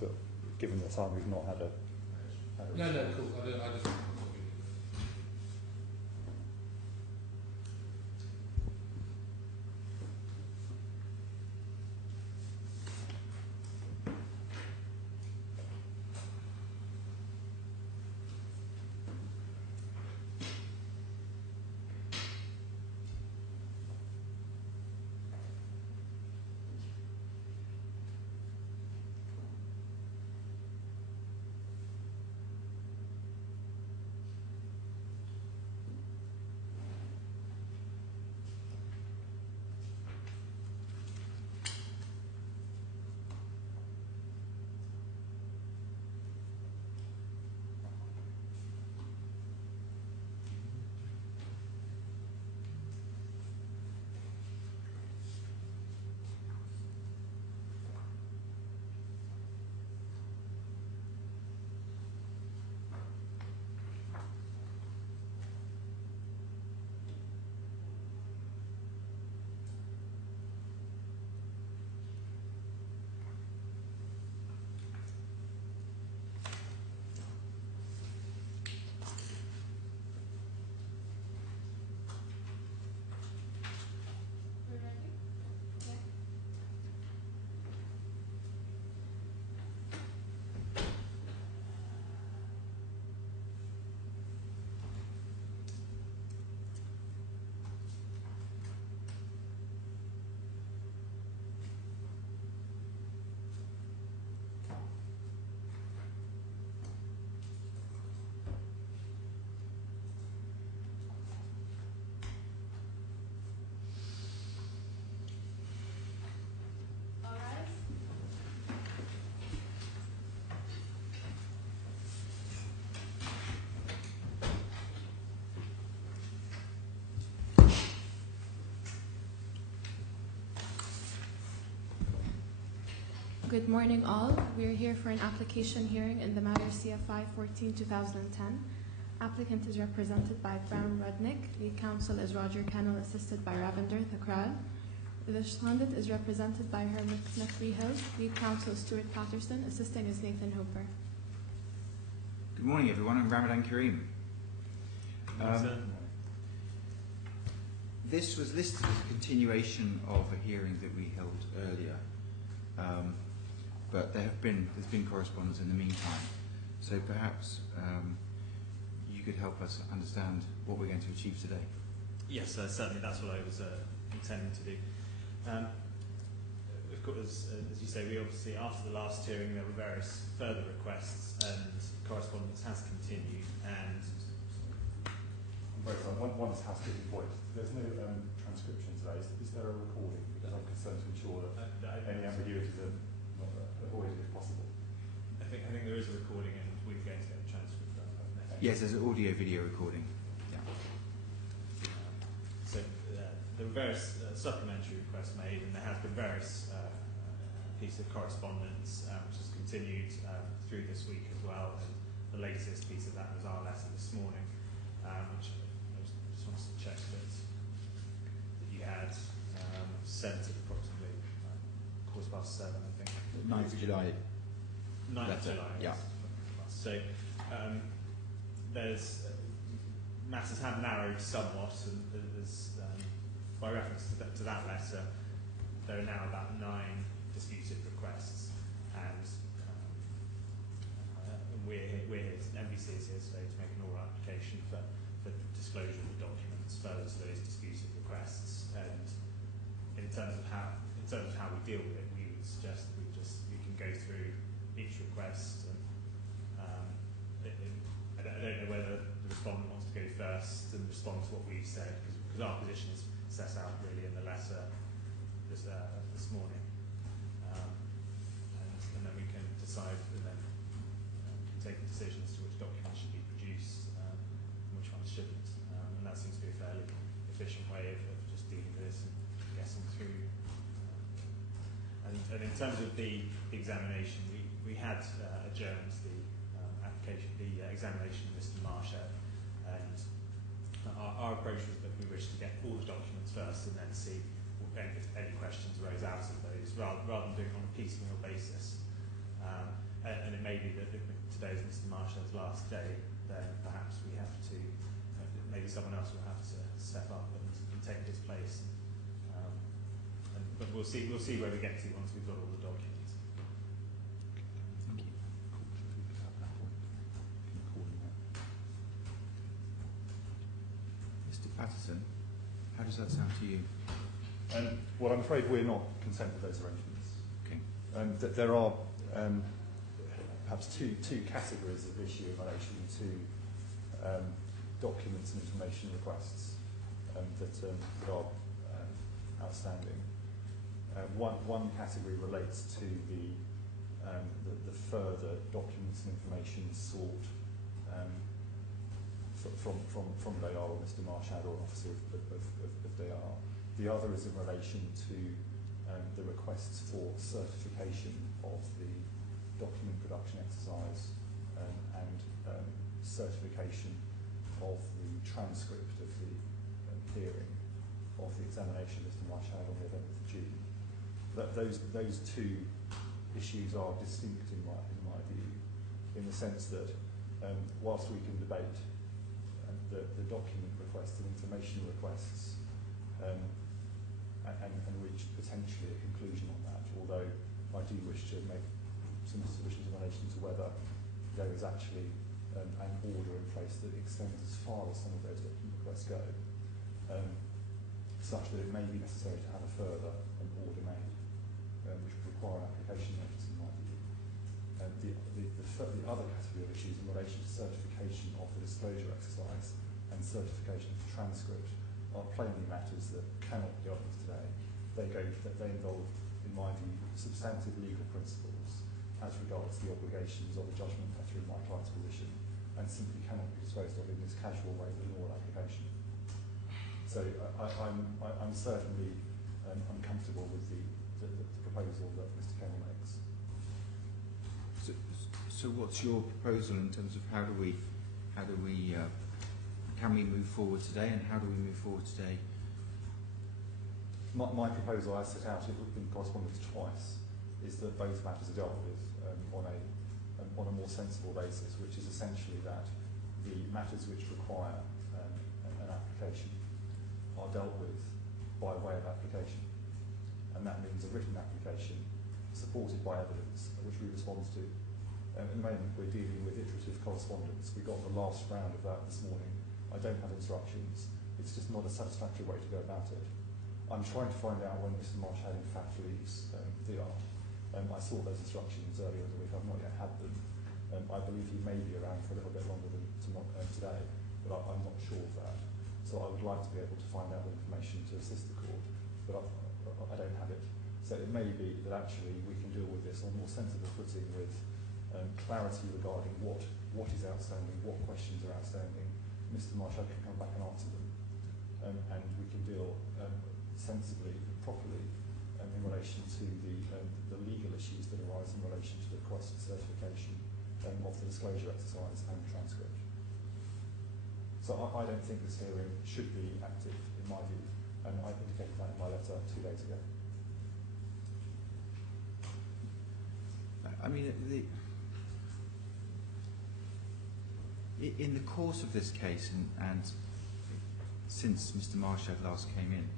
but given the time we've not had a... No, cool. I just... Good morning all. We are here for an application hearing in the matter CFI 14-2010. Applicant is represented by Brown Rudnick. Lead counsel is Roger Kennel, assisted by Ravender Thakral. The respondent is represented by Herman Smith-Rehouse. Lead counsel is Stuart Patterson. Assisting is Nathan Hooper. Good morning everyone, I'm Ramadan Kareem. This was listed as a continuation of a hearing that we held earlier. But there's been correspondence in the meantime. So perhaps you could help us understand what we're going to achieve today. Yes, certainly that's what I was intending to do. Of course, as you say, we obviously, after the last hearing, there were various further requests and correspondence has continued. And I'm very sorry, one housekeeping point. There's no transcription today. Is there a recording? Because I'm concerned to ensure that any ambiguities are avoided if possible. I think there is a recording and we're going to get a transcript of that. Yes, there's an audio-video recording. Yeah. So there were various supplementary requests made, and there has been various pieces of correspondence which has continued through this week as well. And the latest piece of that was our letter this morning, which I just wanted to check that you had sent at approximately 7:15, I think. 9th of July. 9th of July. Yeah. So there's matters have narrowed somewhat, and there's, by reference to that letter, there are now about 9 disputed requests, and we're here. NBC is here today to make an oral application for disclosure of the documents further to those disputed requests. And in terms of how we deal with it, we would suggest that we can go through each request. And I don't know whether the respondent wants to go first and respond to what we've said, because our position is set out really in the letter this morning, and then we can decide and then take a decision as to which documents should be produced and which ones shouldn't. And that seems to be a fairly efficient way of just dealing with this and getting through. And in terms of the examination, we had adjourned the application, the examination of Mr. Marshall, and our approach was that we wished to get all the documents first and then see if any questions arose out of those, rather than doing it on a piecemeal basis. may be that if today is Mr. Marshall's last day, then perhaps we have to, maybe someone else will have to step up and take his place. But we'll see where we get to once we've got all the documents. Thank you. Mr. Patterson, how does that sound to you? Well, I'm afraid we're not content with those arrangements. Okay. There are perhaps two categories of issue in relation to documents and information requests that are outstanding. One category relates to the further documents and information sought from Deyaar or Mr. Marshall or an officer of Deyaar. The other is in relation to the requests for certification of the document production exercise and certification of the transcript of the hearing of the examination of Mr. Marshall on the 11th of June. Those two issues are distinct in my view, in the sense that whilst we can debate the document requests and information requests and reach potentially a conclusion on that, although I do wish to make some submissions in relation to whether there is actually an order in place that extends as far as some of those document requests go, such that it may be necessary to have a further order made, which would require an application notice in my view. The other category of issues in relation to certification of the disclosure exercise and certification of the transcript are plainly matters that cannot be dealt with today. They involve, in my view, substantive legal principles as regards the obligations of a judgment letter in my client's position, and simply cannot be disposed of in this casual way with an oral application. So I'm certainly uncomfortable with the proposal that Mr. Kennel makes. So what's your proposal in terms of how do we can we move forward today, and how do we move forward today? My proposal, as set out in correspondence twice, is that both matters are dealt with on a more sensible basis, which is essentially that the matters which require an application are dealt with by way of application, and that means a written application supported by evidence which we respond to. At the moment we're dealing with iterative correspondence. We got the last round of that this morning. I don't have instructions. It's just not a satisfactory way to go about it. I'm trying to find out when Mr. Marshall in fact leaves Deyaar. I saw those instructions earlier in the week. I've not yet had them. I believe he may be around for a little bit longer than today, but I'm not sure of that. So I would like to be able to find out the information to assist the court, but I don't have it. So it may be that actually we can deal with this on more sensible footing with clarity regarding what is outstanding, what questions are outstanding. Mr. Marshall can come back and answer them, and we can deal sensibly and properly in relation to the legal issues that arise in relation to the request for certification of the disclosure exercise and the transcript. So I don't think this hearing should be active, in my view, and I indicated that in my letter 2 days ago. I mean, in the course of this case, and since Mr. Marshall last came in,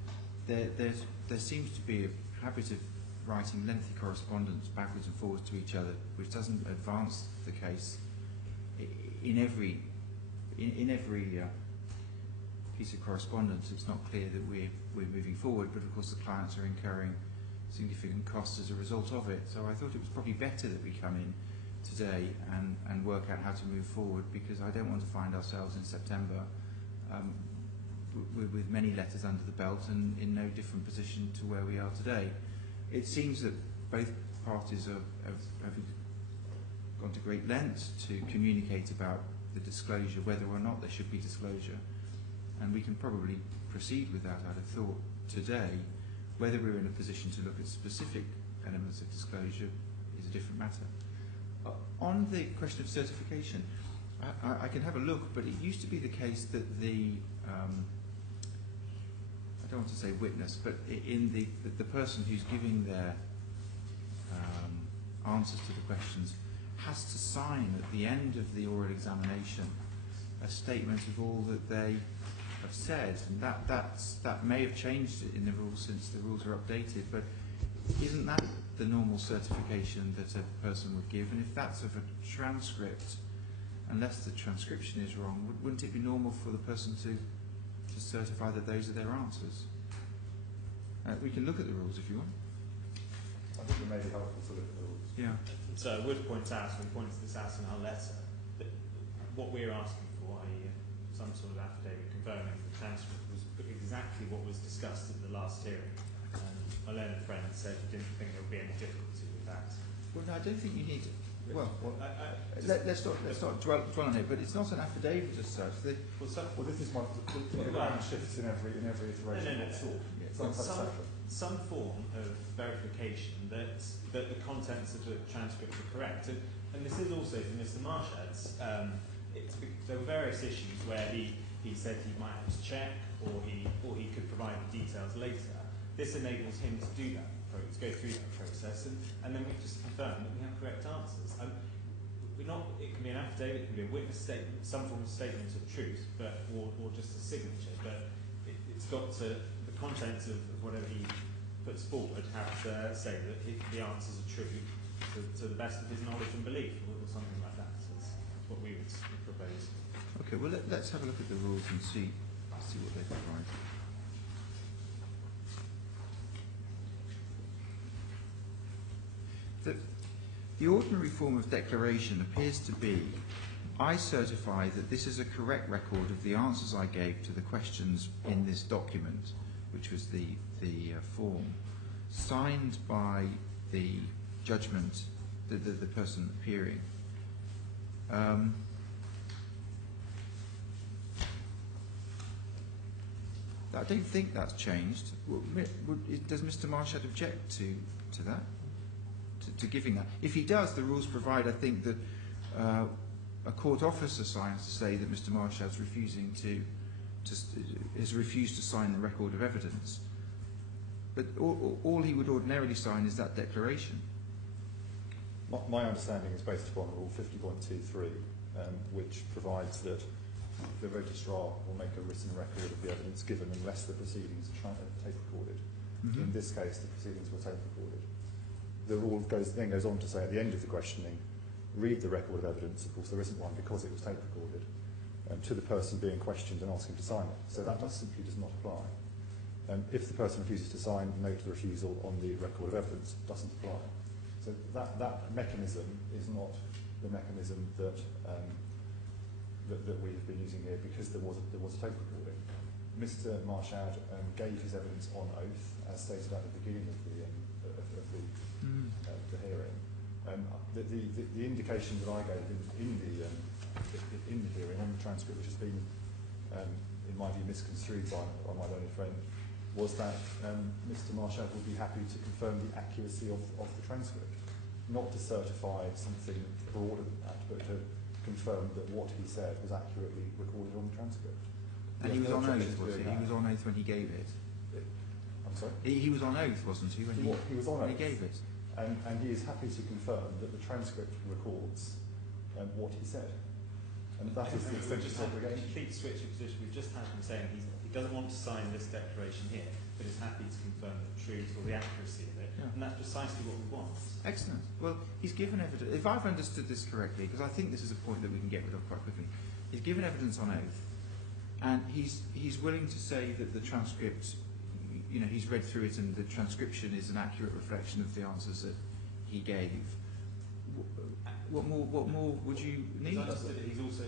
there seems to be a habit of writing lengthy correspondence backwards and forwards to each other, which doesn't advance the case in every piece of correspondence. It's not clear that we're moving forward, but of course the clients are incurring significant costs as a result of it. So I thought it was probably better that we come in today and work out how to move forward, because I don't want to find ourselves in September with many letters under the belt and in no different position to where we are today. It seems that both parties have gone to great lengths to communicate about the disclosure, whether or not there should be disclosure, and we can probably proceed with that, I'd have thought, today. Whether we're in a position to look at specific elements of disclosure is a different matter. On the question of certification, I can have a look, but it used to be the case that the I don't want to say witness, but in the person who's giving their answers to the questions has to sign at the end of the oral examination a statement of all that they have said, and that may have changed in the rules since the rules are updated, but isn't that the normal certification that a person would give? And if that's of a transcript, unless the transcription is wrong, wouldn't it be normal for the person to certify that those are their answers? We can look at the rules if you want. I think it may be helpful to look at the rules. Yeah. So I would point out, we pointed this out in our letter, that what we're asking for, i.e. some sort of affidavit confirming the transcript, was exactly what was discussed at the last hearing. And my learned friend said he didn't think there would be any difficulty with that. Well, no, I don't think you need it. Well, let's not dwell on it, but it's not an affidavit as such. Well, this is the ground shifts in every iteration. Some form of verification that the contents of the transcript are correct, and this is also for Mr. Marshad's. There were various issues where he said he might have to check, or he could provide the details later. This enables him to do that, to go through that process, and then we just confirm that we have correct answers. It can be an affidavit, it can be a witness statement, some form of statement of truth, or just a signature. But it's got to, the contents of whatever he puts forward have to say that the answers are true to the best of his knowledge and belief, or something like that. So that's what we would propose. Okay, well let's have a look at the rules and see what they provide. The ordinary form of declaration appears to be, I certify that this is a correct record of the answers I gave to the questions in this document, which was the form, signed by the judgment, the person appearing. I don't think that's changed. Does Mr. Marshad object to that? To giving that? If he does, the rules provide, I think, that a court officer signs to say that Mr. Marshad's has refused to sign the record of evidence. But all he would ordinarily sign is that declaration. My understanding is based upon Rule 50.23, which provides that the registrar will make a written record of the evidence given unless the proceedings are tape recorded. Mm-hmm. In this case, the proceedings were tape recorded. The rule then goes on to say at the end of the questioning, read the record of evidence. Of course, there isn't one because it was tape recorded, to the person being questioned and ask him to sign it. So that simply does not apply. If the person refuses to sign, note the refusal on the record of evidence doesn't apply. So that mechanism is not the mechanism that we have been using here, because there was a tape recording. Mr. Marshad gave his evidence on oath, as stated at the beginning of the hearing. The indication that I gave in the hearing on the transcript, which has been, in my view, misconstrued by my learned friend, was that Mr. Marshad would be happy to confirm the accuracy of the transcript, not to certify something broader than that, but to confirm that what he said was accurately recorded on the transcript. And he was on oath, was he? He was on oath when he gave it. I'm sorry? He was on oath, wasn't he, when he was on oath. He gave it. And he is happy to confirm that the transcript records what he said. And that is the extent of his obligation. Complete switch of position. We've just had him saying he doesn't want to sign this declaration here, but is happy to confirm the truth or the accuracy of it. Yeah. And that's precisely what we want. Excellent. Well, he's given evidence. If I've understood this correctly, because I think this is a point that we can get rid of quite quickly, he's given evidence on oath, and he's willing to say that the transcript, he's read through it, and the transcription is an accurate reflection of the answers that he gave. What more would you need? He's also,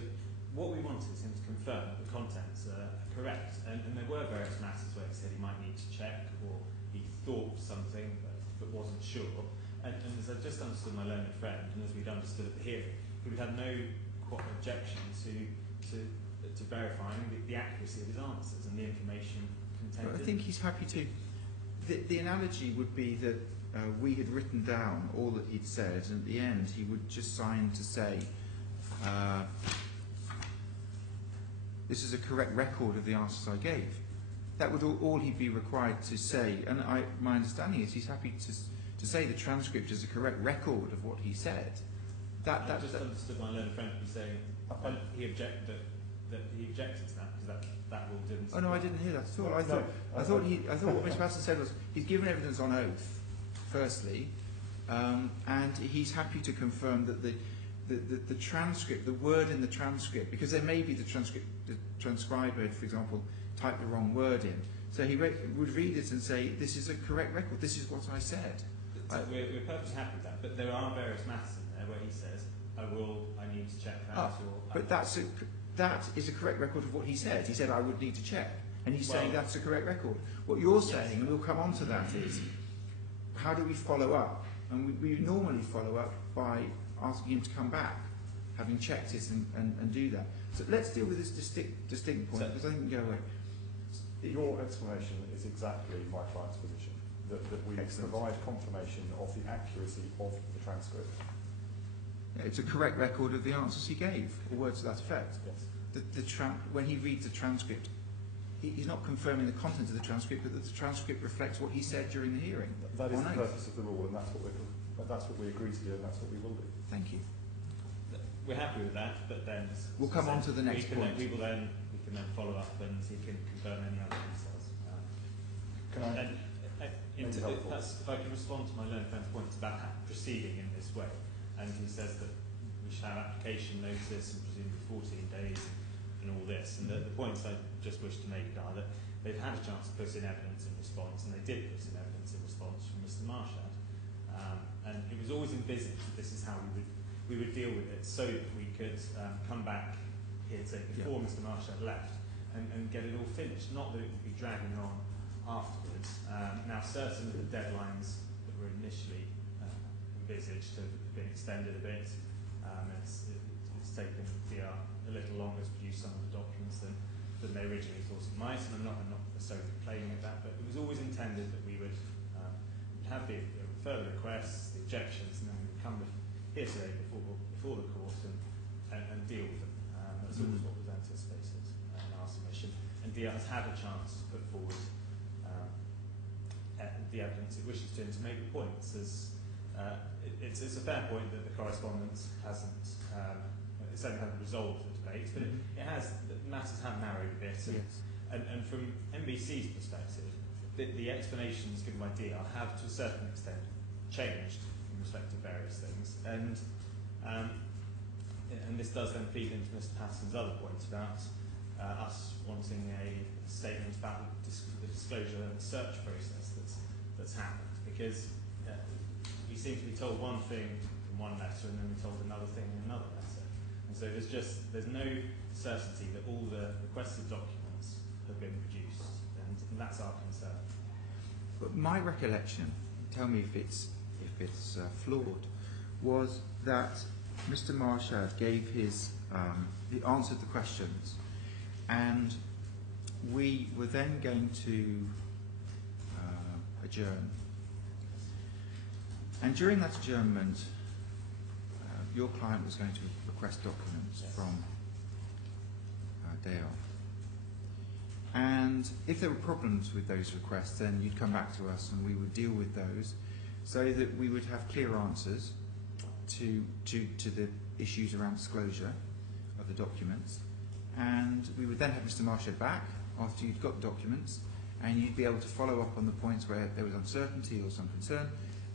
what we want is him to confirm that the contents are correct. And there were various matters where he said he might need to check, or he thought something but wasn't sure. And as I just understood my learned friend, and as we'd understood at the hearing, he would have no objection to verifying the accuracy of his answers and the information contained. I think he's happy to. The analogy would be that we had written down all that he'd said, and at the end he would just sign to say, this is a correct record of the answers I gave. That would all he'd be required to say, and my understanding is he's happy to say the transcript is a correct record of what he said. I just understood my learned friend to be saying he objected to that because that rule didn't. Oh no, I didn't hear that at all. I thought what Mr. Patterson said was he's given evidence on oath, firstly, and he's happy to confirm that the transcript, the word in the transcript, because there may be the transcriber, for example, typed the wrong word in. So he would read it and say, "This is a correct record. This is what I said." We're perfectly happy with that, but there are various matters in there where he says, I need to check that. But that is a correct record of what he said. He said, I would need to check. And he's saying that's a correct record. What you're saying, and we'll come on to that, is how do we follow up? And we normally follow up by asking him to come back, having checked it and do that. So let's deal with this distinct point, because I think we can go away. Your explanation is exactly my client's position. That we provide confirmation of the accuracy of the transcript. Yeah, it's a correct record of the answers he gave, or words to that effect. Yes. When he reads the transcript, he's not confirming the content of the transcript, but that the transcript reflects what he said during the hearing. That is the purpose of the rule, and that's what we agree to do, and that's what we will do. Thank you. We're happy with that, but then we'll come on to the next point. We can then follow up, and he can confirm any other details. If I can respond to my learned friend's points about proceeding in this way, and he says that we should have application notice and presumably 14 days and all this, and the points I just wish to make are that they've had a chance to put in evidence in response, and they did put in evidence in response from Mr. Marshad, and it was always envisaged that this is how we would deal with it, so that we could come back here before Mr. Marshad left and get it all finished, not that it would be dragging on afterwards. Now, certain of the deadlines that were initially envisaged have been extended a bit. It's taken DR a little longer to produce some of the documents than they originally thought it might, and I'm not necessarily complaining at that, but it was always intended that we would have the further requests, the objections, and then we would come here today before the court and deal with them. That's always what was anticipated in our submission. And DR has had a chance to put forward the evidence it wishes to make the points. It's a fair point that the correspondence hasn't resolved the debate, but it has. The matters have narrowed a bit, and from NBC's perspective, the explanations given by DR have to a certain extent changed in respect to various things, and this does then feed into Mr. Patterson's other points about us wanting a statement about the disclosure and search process that's happened, because we seem to be told one thing in one letter and then we're told another thing in another letter, and so there's no certainty that all the requested documents have been produced, and that's our concern. But my recollection, tell me if it's flawed, was that Mr. Marshad gave he answered the questions, and we were then going to adjourn. And during that adjournment, your client was going to request documents from Deyaar. And if there were problems with those requests, then you'd come back to us and we would deal with those, so that we would have clear answers to the issues around disclosure of the documents. And we would then have Mr. Marshad back after you'd got the documents, and you'd be able to follow up on the points where there was uncertainty or some concern,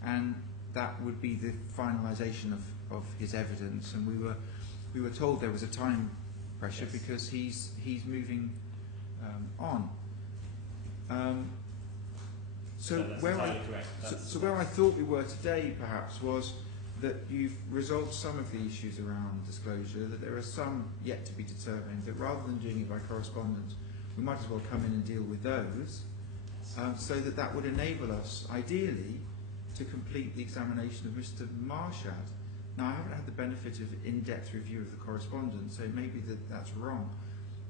and that would be the finalisation of his evidence. And we were told there was a time pressure because he's moving on. So where I thought we were today, perhaps, was that you've resolved some of the issues around disclosure, that there are some yet to be determined, that rather than doing it by correspondence, we might as well come in and deal with those, so that would enable us, ideally, to complete the examination of Mr. Marshad. Now, I haven't had the benefit of in-depth review of the correspondence, so maybe that's wrong.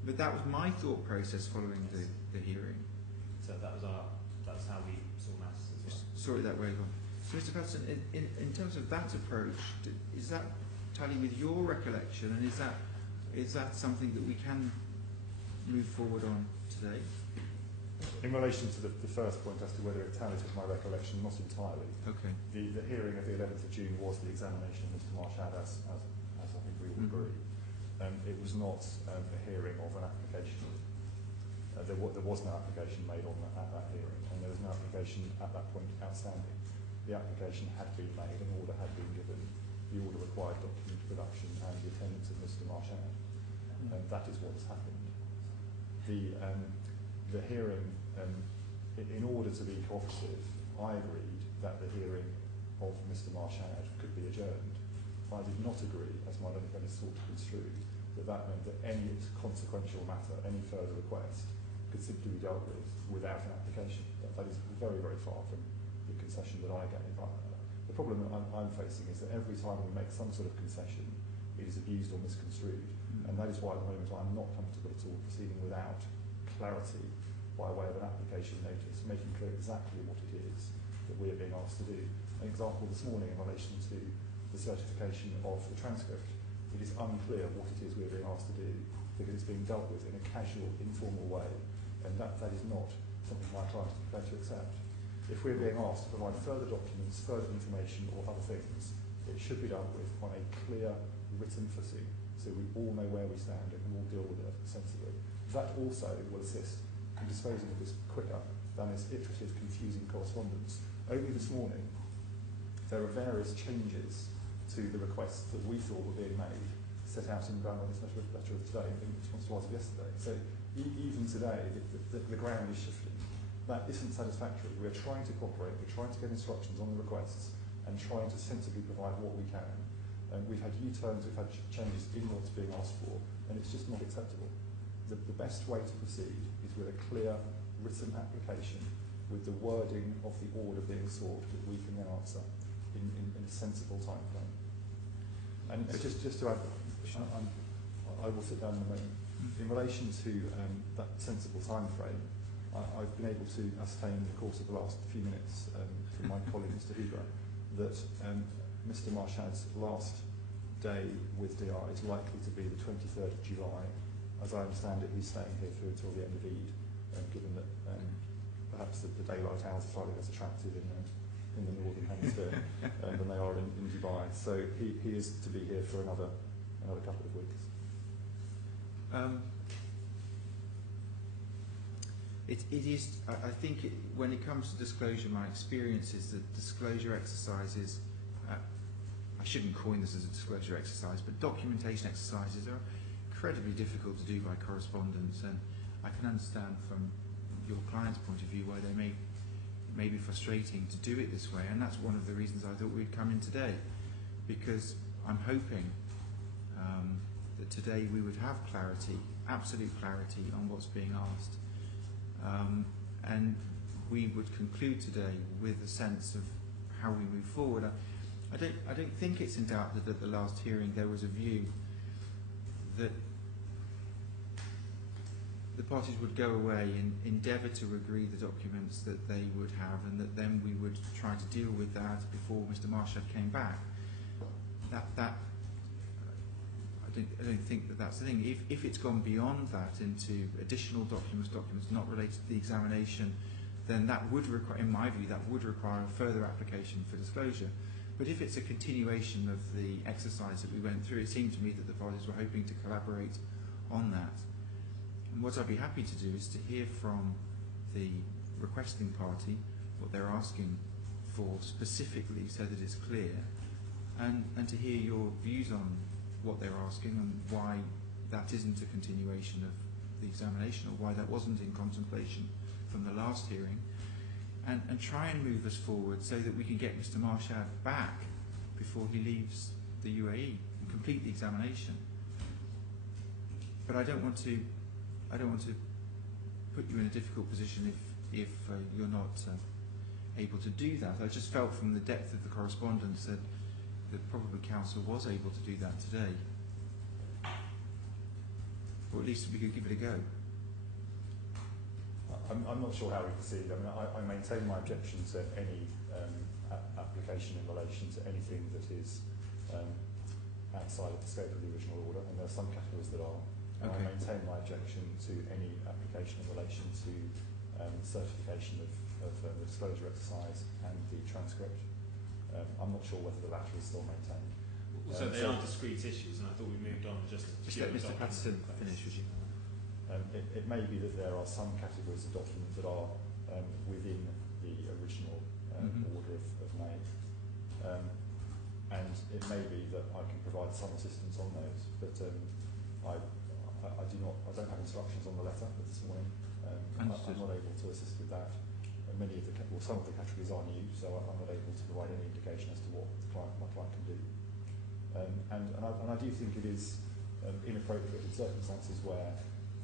But that was my thought process following the hearing. So that's how we saw matters as well. Saw it that way. So, Mr. Patterson, in terms of that approach, is that tallying with your recollection, and is that something that we can move forward on today? In relation to the first point as to whether it tallies with my recollection, not entirely. Okay. The hearing of the 11th of June was the examination of Mr. Marshad, as I think we all agree. It was not a hearing of an application. There was no application made at that hearing, and there was no application at that point outstanding. The application had been made, an order had been given, the order required document production and the attendance of Mr. Marshad. And that is what has happened. The hearing, in order to be cooperative, I agreed that the hearing of Mr. Marshad could be adjourned. I did not agree, as my learned friend has sought to construe, that meant that any consequential matter, any further request, could simply be dealt with without an application. That is very, very far from the concession that I gave. The problem that I'm facing is that every time we make some sort of concession, it is abused or misconstrued, and that is why at the moment I'm not comfortable at all proceeding without clarity by way of an application notice, making clear exactly what it is that we are being asked to do. An example this morning in relation to the certification of the transcript, it is unclear what it is we are being asked to do because it's being dealt with in a casual, informal way, and that is not something my client is prepared to accept. If we're being asked to provide further documents, further information or other things, it should be dealt with on a clear written footing so we all know where we stand and can all deal with it sensibly. That also will assist in disposing of this quicker than this iterative, confusing correspondence. Only this morning, there are various changes to the requests that we thought were being made, set out in Brown on this letter of today in response to ours of yesterday. So even today, the ground is shifting. That isn't satisfactory. We're trying to cooperate, we're trying to get instructions on the requests and trying to sensibly provide what we can. We've had U-turns, we've had changes in what's being asked for, and it's just not acceptable. The best way to proceed is with a clear written application with the wording of the order being sought that we can then answer in a sensible time frame. And just to add, I will sit down in a moment. In relation to that sensible time frame, I've been able to ascertain in the course of the last few minutes from my colleague Mr. Hoover that Mr. Marshad's last day with DR is likely to be the 23rd of July. As I understand it, he's staying here through until the end of Eid, given that perhaps the daylight hours are slightly less attractive in the northern hemisphere than they are in Dubai. So he is to be here for another couple of weeks. It is, I think, when it comes to disclosure, my experience is that disclosure exercises, I shouldn't coin this as a disclosure exercise, but documentation exercises are incredibly difficult to do by correspondence, and I can understand from your client's point of view why they may be frustrating to do it this way, and that's one of the reasons I thought we'd come in today, because I'm hoping that today we would have clarity, absolute clarity on what's being asked. And we would conclude today with a sense of how we move forward. I don't think it's in doubt that at the last hearing there was a view that the parties would go away and endeavour to agree the documents that they would have, and that then we would try to deal with that before Mr. Marshad came back. I don't think that that's the thing. If it's gone beyond that into additional documents not related to the examination, then that would require, in my view, that would require a further application for disclosure. But if it's a continuation of the exercise that we went through, it seemed to me that the parties were hoping to collaborate on that. And what I'd be happy to do is to hear from the requesting party what they're asking for specifically, so that it's clear, and to hear your views on what they're asking and why that isn't a continuation of the examination, or why that wasn't in contemplation from the last hearing, and try and move us forward so that we can get Mr. Marshad back before he leaves the UAE and complete the examination. But I don't want to put you in a difficult position if you're not able to do that. I just felt from the depth of the correspondence that probably Council was able to do that today, or at least we could give it a go. I'm not sure how we proceed. I mean, I maintain my objection to any application in relation to anything that is outside of the scope of the original order, and there are some categories that are. And I maintain my objection to any application in relation to certification of the disclosure exercise and the transcript. I'm not sure whether the latter is still maintained. So they are discrete issues, and I thought we moved on to just let Mr. Patterson finish, would you? It may be that there are some categories of documents that are within the original order of name, and it may be that I can provide some assistance on those, but I don't have instructions on the letter this morning. I'm not able to assist with that. Some of the categories are new, so I'm not able to provide any indication as to what my client can do. And I do think it is inappropriate in circumstances where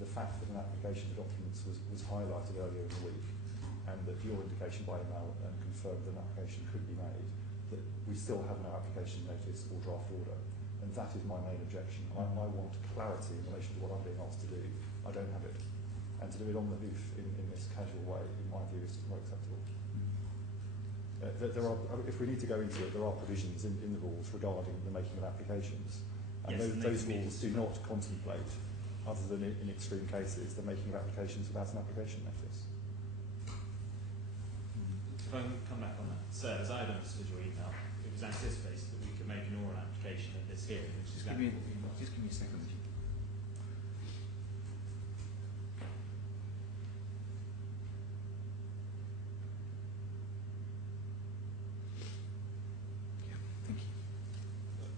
the fact that an application for documents was highlighted earlier in the week, and that your indication by email confirmed that an application could be made, that we still have no application notice or draft order. And that is my main objection. I want clarity in relation to what I'm being asked to do. I don't have it. And to do it on the hoof in this casual way, in my view, is not acceptable. There are, if we need to go into it, there are provisions in the rules regarding the making of applications. And yes, those rules do not contemplate, other than in extreme cases, the making of applications without an application notice. If I can come back on that. So, as I understood your email, it was anticipated that we could make an oral application at this hearing, which is exactly what we got. Just give me a second.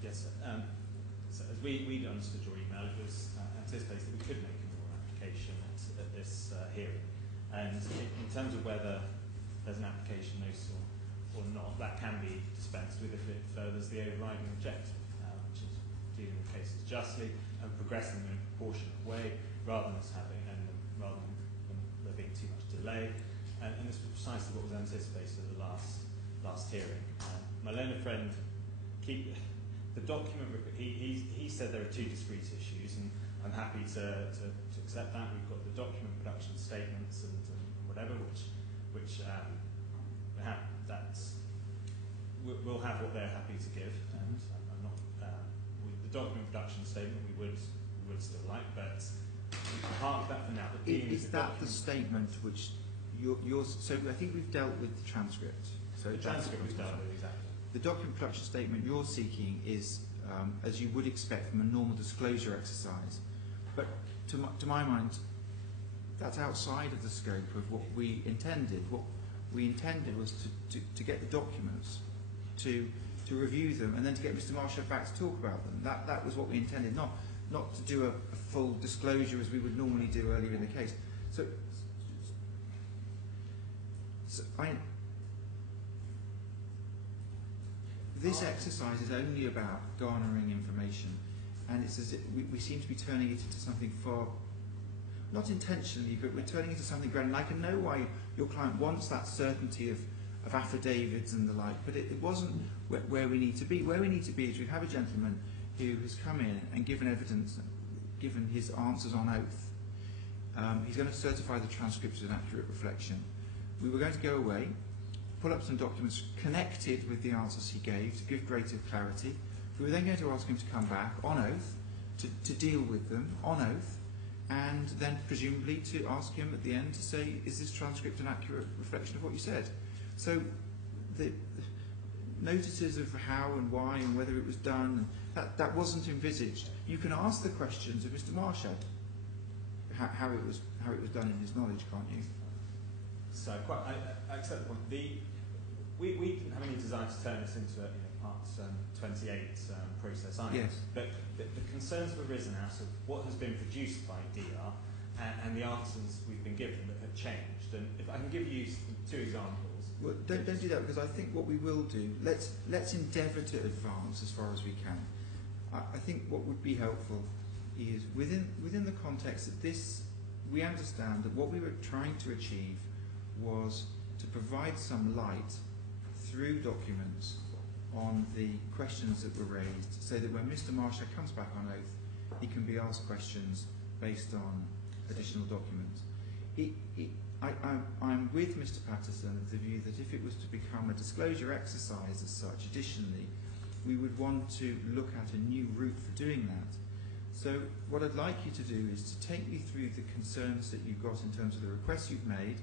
Yes, so as we understood your email, it was anticipated that we could make an oral application at this hearing. And in terms of whether there's an application notice or not, that can be dispensed with if it furthers the overriding objective, which is dealing with cases justly and progressing them in a proportionate way, rather than rather than there being too much delay. And this was precisely what was anticipated at the last hearing. My learned friend the document, he said there are two discrete issues, and I'm happy to accept that. We've got the document production statements and whatever, which we'll have what they're happy to give, and I'm not the document production statement we would still like, but we can park that for now. Is that the statement which you're so I think we've dealt with the transcript. So the transcript we've dealt with, exactly. The document production statement you're seeking is, as you would expect from a normal disclosure exercise, but to my mind, that's outside of the scope of what we intended. What we intended was to get the documents, to review them, and then to get Mr. Marshall back to talk about them. That was what we intended, not to do a full disclosure as we would normally do earlier in the case. This exercise is only about garnering information, and it's as if we seem to be turning it into something far, not intentionally, but we're turning it into something grand. And I can know why your client wants that certainty of affidavits and the like, but it wasn't where we need to be. Where we need to be is we have a gentleman who has come in and given evidence, given his answers on oath. He's going to certify the transcript as an accurate reflection. We were going to go away, pull up some documents connected with the answers he gave to give greater clarity. We were then going to ask him to come back on oath to deal with them on oath, and then presumably to ask him at the end to say, is this transcript an accurate reflection of what you said? So the notices of how and why and whether it was done, that wasn't envisaged. You can ask the questions of Mr. Marshall how it was done in his knowledge, can't you? So I accept the point. We didn't have any desire to turn this into a Part 28 process either. Yes. But the concerns have arisen out of what has been produced by DR and the answers we've been given that have changed. And if I can give you two examples. Well, don't do that, because I think what we will do, let's endeavour to advance as far as we can. I think what would be helpful is within the context of this, we understand that what we were trying to achieve was to provide some light through documents on the questions that were raised, so that when Mr. Marshall comes back on oath, he can be asked questions based on additional documents. I'm with Mr. Patterson of the view that if it was to become a disclosure exercise as such, additionally, we would want to look at a new route for doing that. So what I'd like you to do is to take me through the concerns that you've got in terms of the requests you've made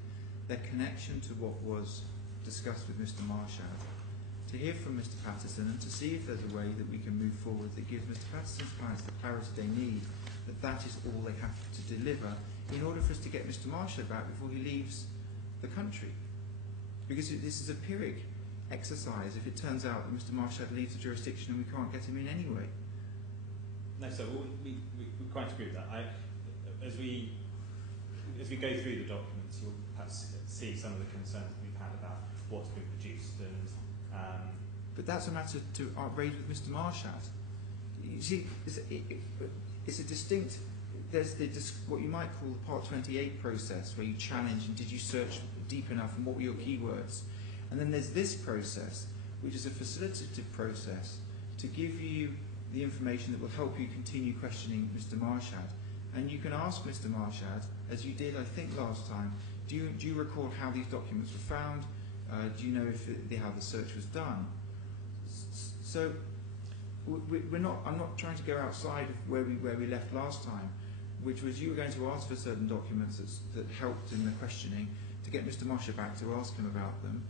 their connection to what was discussed with Mr. Marshall, to hear from Mr. Patterson and to see if there's a way that we can move forward that gives Mr. Patterson's clients the clarity they need, that is all they have to deliver in order for us to get Mr. Marshall back before he leaves the country. Because this is a Pyrrhic exercise if it turns out that Mr. Marshall leaves the jurisdiction and we can't get him in anyway. No, so we quite agree with that. As we go through the documents, you'll perhaps see some of the concerns that we've had about what's been produced and. But that's a matter to raise with Mr. Marshall. You see, it's a distinct. There's what you might call the Part 28 process, where you challenge and did you search deep enough and what were your keywords, and then there's this process, which is a facilitative process to give you the information that will help you continue questioning Mr. Marshall. And you can ask Mr. Marshall, as you did, I think, last time, do you recall how these documents were found? Do you know how the search was done? So I'm not trying to go outside of where we left last time, which was you were going to ask for certain documents that helped in the questioning to get Mr. Marshall back to ask him about them,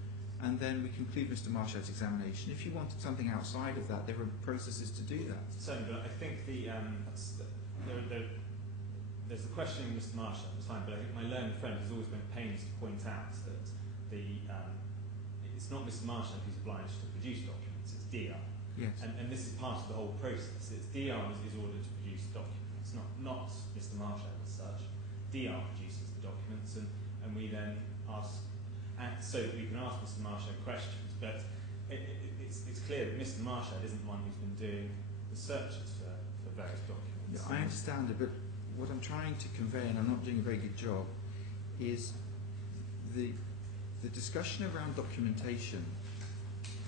and then we conclude Mr. Marshall's examination. If you wanted something outside of that, there are processes to do that. Certainly, but I think there's the questioning of Mr. Marshall, that's fine, but I think my learned friend has always been pains to point out that it's not Mr. Marshall who's obliged to produce documents, it's DR. Yes. And this is part of the whole process. It's DR is ordered to produce documents, not Mr. Marshall as such. DR produces the documents, and we then ask, so that we can ask Mr. Marshall questions. But it's clear that Mr. Marshall isn't the one who's been doing the searches for various documents. Yeah, I understand it, but what I'm trying to convey, and I'm not doing a very good job, is the discussion around documentation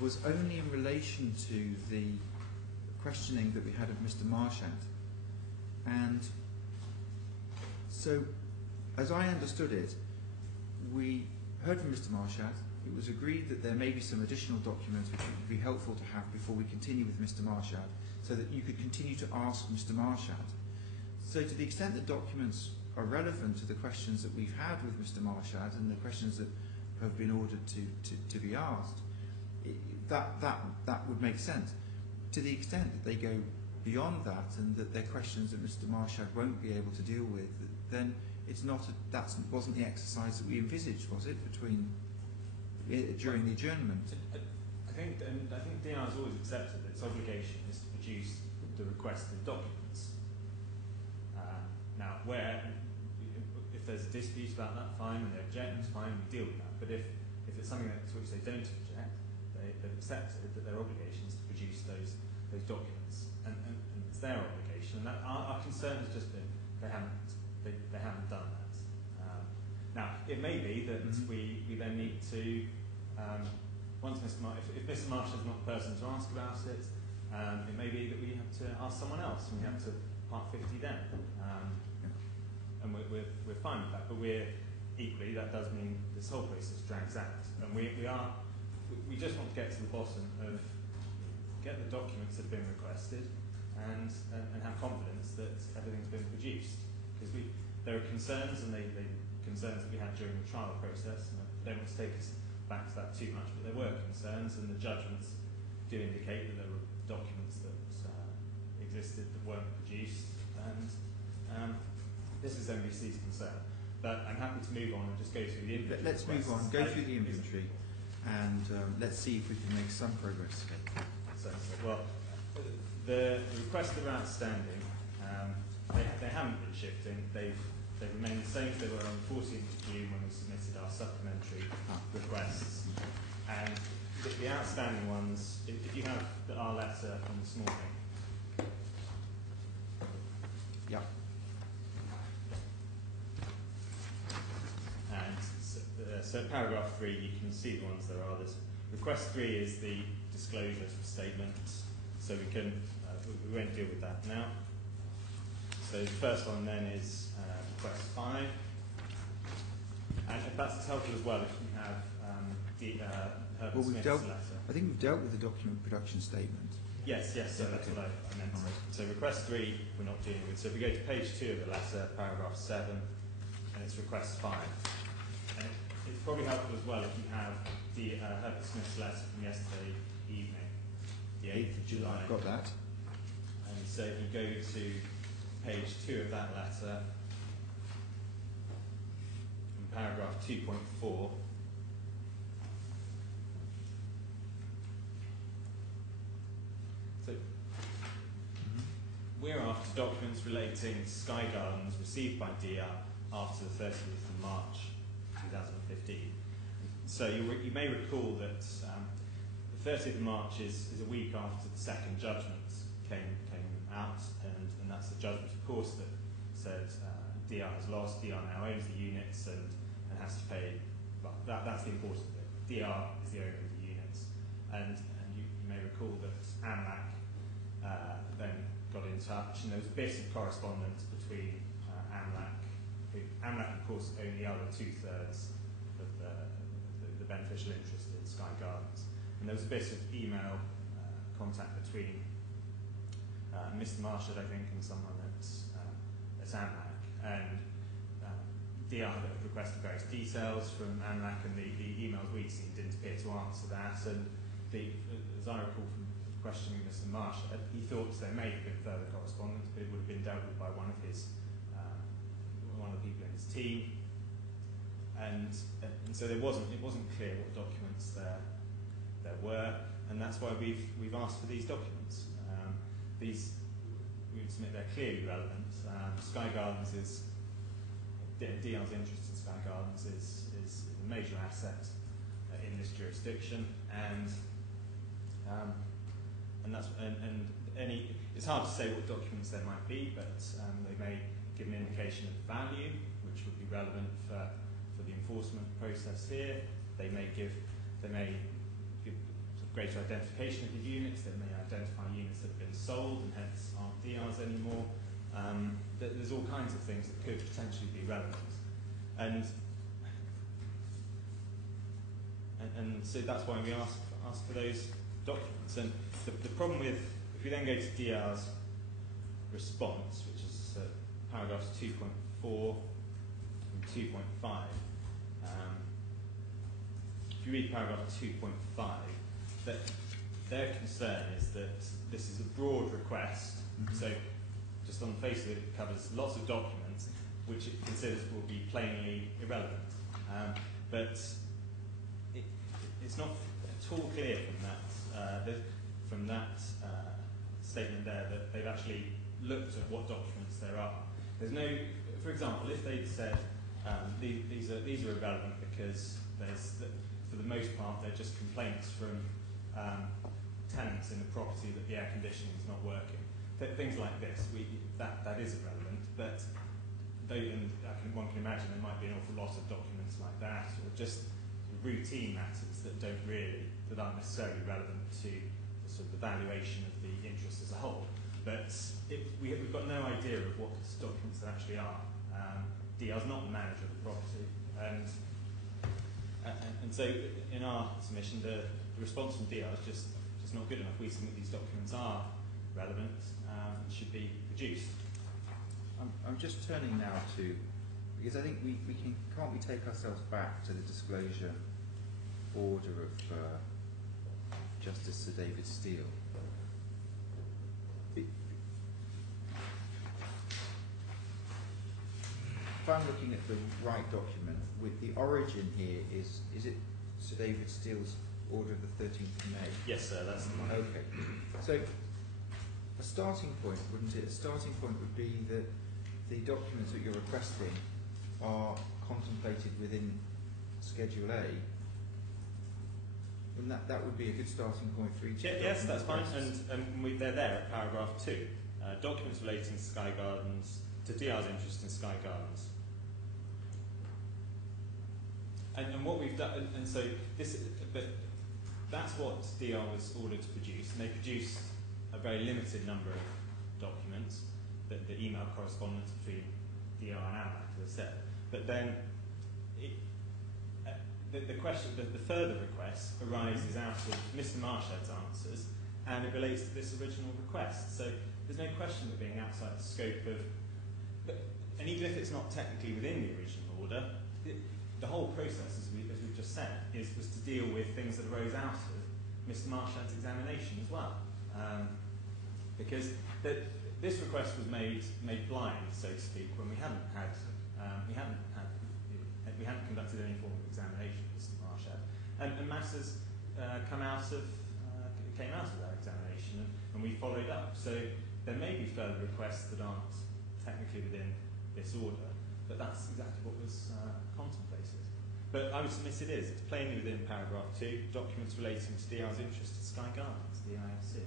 was only in relation to the questioning that we had of Mr. Marshall. And so, as I understood it, we heard from Mr. Marshall. It was agreed that there may be some additional documents which would be helpful to have before we continue with Mr. Marshall, so that you could continue to ask Mr. Marshall. So to the extent that documents are relevant to the questions that we've had with Mr. Marshall and the questions that have been ordered to be asked, that would make sense. To the extent that they go beyond that and that they're questions that Mr. Marshall won't be able to deal with, then that wasn't the exercise that we envisaged, was it, during the adjournment? I think DR has always accepted that its obligation is to produce the requested documents. Now, if there's a dispute about that, fine, and they object, fine, we deal with that. But if it's something to which they don't object, they've accepted that their obligation is to produce those documents, and it's their obligation. And our concern has just been they haven't done that. Now, it may be that we then need to if Mr. Marshall's not the person to ask about it, it may be that we have to ask someone else, and we have to Part 50 then. And we're fine with that, but equally that does mean this whole process drags out, and we just want to get to the bottom of get the documents that have been requested, and have confidence that everything's been produced, because there are concerns, and they concerns that we had during the trial process, and I don't want to take us back to that too much, but there were concerns, and the judgments do indicate that there were documents that existed that weren't produced, and this is MBC's concern. But I'm happy to move on and just go through the inventory. Let's move on, go through the inventory, and let's see if we can make some progress today. Well, the requests that are outstanding, they haven't been shifting. They've remained the same as they were on the 14th of June when we submitted our supplementary requests. And the outstanding ones, if you have our letter from this morning. Yeah. And so paragraph 3, you can see the ones there are. Request 3 is the disclosure statement, so we won't deal with that now. So the first one then is request 5, and if that's helpful as well, if you have Herbert Smith's letter. I think we've dealt with the document production statement. Yes, so that's what I meant. So request 3 we're not dealing with. So if we go to page 2 of the letter, paragraph 7, and it's request 5. And probably helpful as well if you have the Herbert Smith's letter from yesterday evening, the 8th of July. I've got that. And so if you go to page 2 of that letter, in paragraph 2.4, so we're after documents relating to Sky Gardens received by DEYAR after the 30th of March 2015. So you may recall that the 30th of March is a week after the second judgment came out, and that's the judgment, of course, that said DEYAR has lost, DEYAR now owns the units and has to pay. Well, that's the important bit. DEYAR is the owner of the units, and you may recall that AMLAC then got in touch, and there was a bit of correspondence between AMLAC, of course, owned the other 2/3 of the beneficial interest in Sky Gardens, and there was a bit of email contact between Mr. Marshall, I think, and someone at AMLAC, and DEYAR had requested various details from AMLAC, and the emails we'd seen didn't appear to answer that, and as I recall from questioning Mr. Marshall, he thought there may have been further correspondence, but it would have been dealt with by one of the people in his team, and so it wasn't clear what documents there were, and that's why we've asked for these documents. These, we would submit, they're clearly relevant. Sky Gardens is DEYAR's interest in Sky Gardens is a major asset in this jurisdiction, and it's hard to say what documents there might be, but they may give an indication of value, which would be relevant for the enforcement process here. They may give sort of greater identification of the units. They may identify units that have been sold and hence aren't DEYAR's anymore. There's all kinds of things that could potentially be relevant, and so that's why we ask for those documents. And the problem with, if we then go to DEYAR's response, which is paragraphs 2.4 and 2.5, if you read paragraph 2.5, that their concern is that this is a broad request, so just on the face of it, it covers lots of documents which it considers will be plainly irrelevant. But it's not at all clear from that statement there that they've actually looked at what documents there are. There's no, for example, if they'd said these are irrelevant because for the most part they're just complaints from tenants in the property that the air conditioning is not working. Things like this, that is irrelevant, but one can imagine there might be an awful lot of documents like that, or just routine matters that aren't necessarily relevant to sort of the valuation of the interest as a whole. But we've got no idea of what documents there actually are. DEYAR's not the manager of the property, and so in our submission, the response from DEYAR is just not good enough. We submit these documents are relevant and should be produced. I'm just turning now to, because I think can't we take ourselves back to the disclosure order of Justice Sir David Steele. If I'm looking at the right document, with the origin here is it Sir David Steele's order of the 13th of May? Yes, sir, that's the one. Okay. So a starting point, wouldn't it? A starting point would be that the documents that you're requesting are contemplated within Schedule A. And that would be a good starting point for each. Yes, that's fine. And they're there at paragraph 2. Documents relating to Sky Gardens, to DEYAR's interest in Sky Gardens. And what we've done, and so but that's what DEYAR was ordered to produce, and they produced a very limited number of documents, the email correspondence between DEYAR and AMLAC, as I said. But then the question, the further request arises out of Mr. Marshall's answers, and it relates to this original request. So there's no question of it being outside the scope of, and even if it's not technically within the original order, the whole process, as we've just said, was to deal with things that arose out of Mr. Marchad's examination as well, because this request was made blind, so to speak, when we hadn't conducted any form of examination of Mr. Marchad, and matters came out of that examination, and we followed up. So there may be further requests that aren't technically within this order, but that's exactly what was contemplated. But I would submit it is. It's plainly within paragraph 2, documents relating to DR's interest in Sky Gardens, the IFC.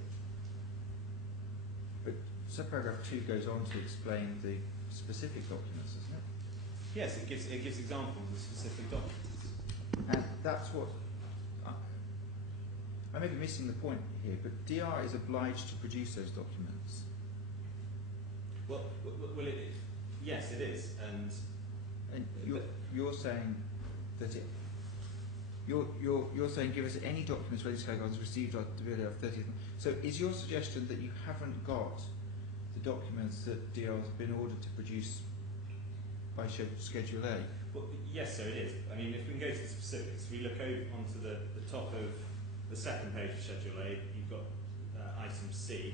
But subparagraph 2 goes on to explain the specific documents, doesn't it? Yes, it gives examples of specific documents. And that's what... I may be missing the point here, but DR is obliged to produce those documents. Well, yes, it is, and you're saying that you're saying give us any documents related to Sky Gardens received on the video of 30th. So is your suggestion that you haven't got the documents that DR has been ordered to produce by Schedule A? Well, yes, so it is. I mean, if we can go to the specifics, we look over onto the top of the second page of Schedule A, you've got item C,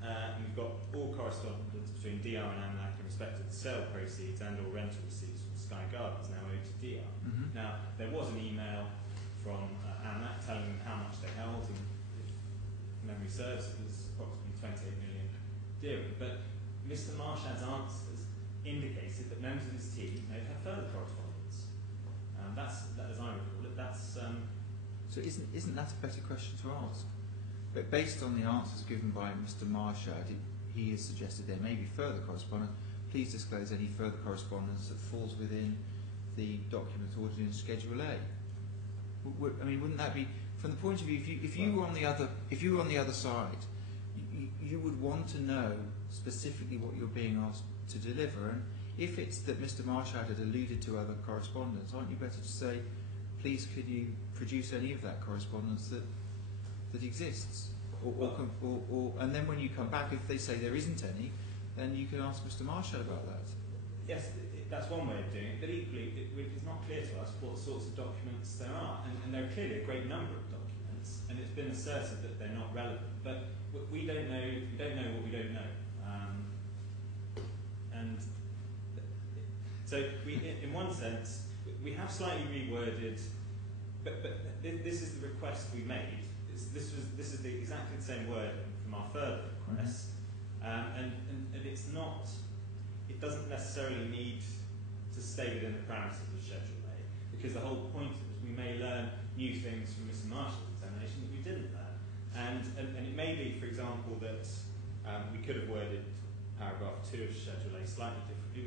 and we've got all correspondence between DR and AMLAC in respect of the sale proceeds and or rental receipts from Sky Gardens now owed to DR. Mm-hmm. Now, there was an email from AMLAC telling them how much they held, and if memory serves, it was approximately 28 million dirham. But Mr. Marchad's answers indicated that members of his team may have further correspondence. That, as I recall it, that's... So isn't that a better question to ask? But based on the answers given by Mr. Marchad, he has suggested there may be further correspondence. Please disclose any further correspondence that falls within the documents ordered in Schedule A. I mean, wouldn't that be, from the point of view, if you were on the other side, you would want to know specifically what you're being asked to deliver. And if it's that Mr. Marchad had alluded to other correspondence, aren't you better to say, please could you produce any of that correspondence that exists? And then when you come back, if they say there isn't any, then you can ask Mr. Marchad about that. Yes, that's one way of doing it, but equally it's not clear to us what sorts of documents there are, and there are clearly a great number of documents, and it's been asserted that they're not relevant, but we don't know what we don't know. And so in one sense, we have slightly reworded, but this is the request we made. This is exactly the same wording from our further request, and it's not. It doesn't necessarily need to stay within the parameters of Schedule A, because the whole point is we may learn new things from Mr. Marshall's examination that we didn't learn, and it may be, for example, that we could have worded paragraph 2 of Schedule A slightly differently.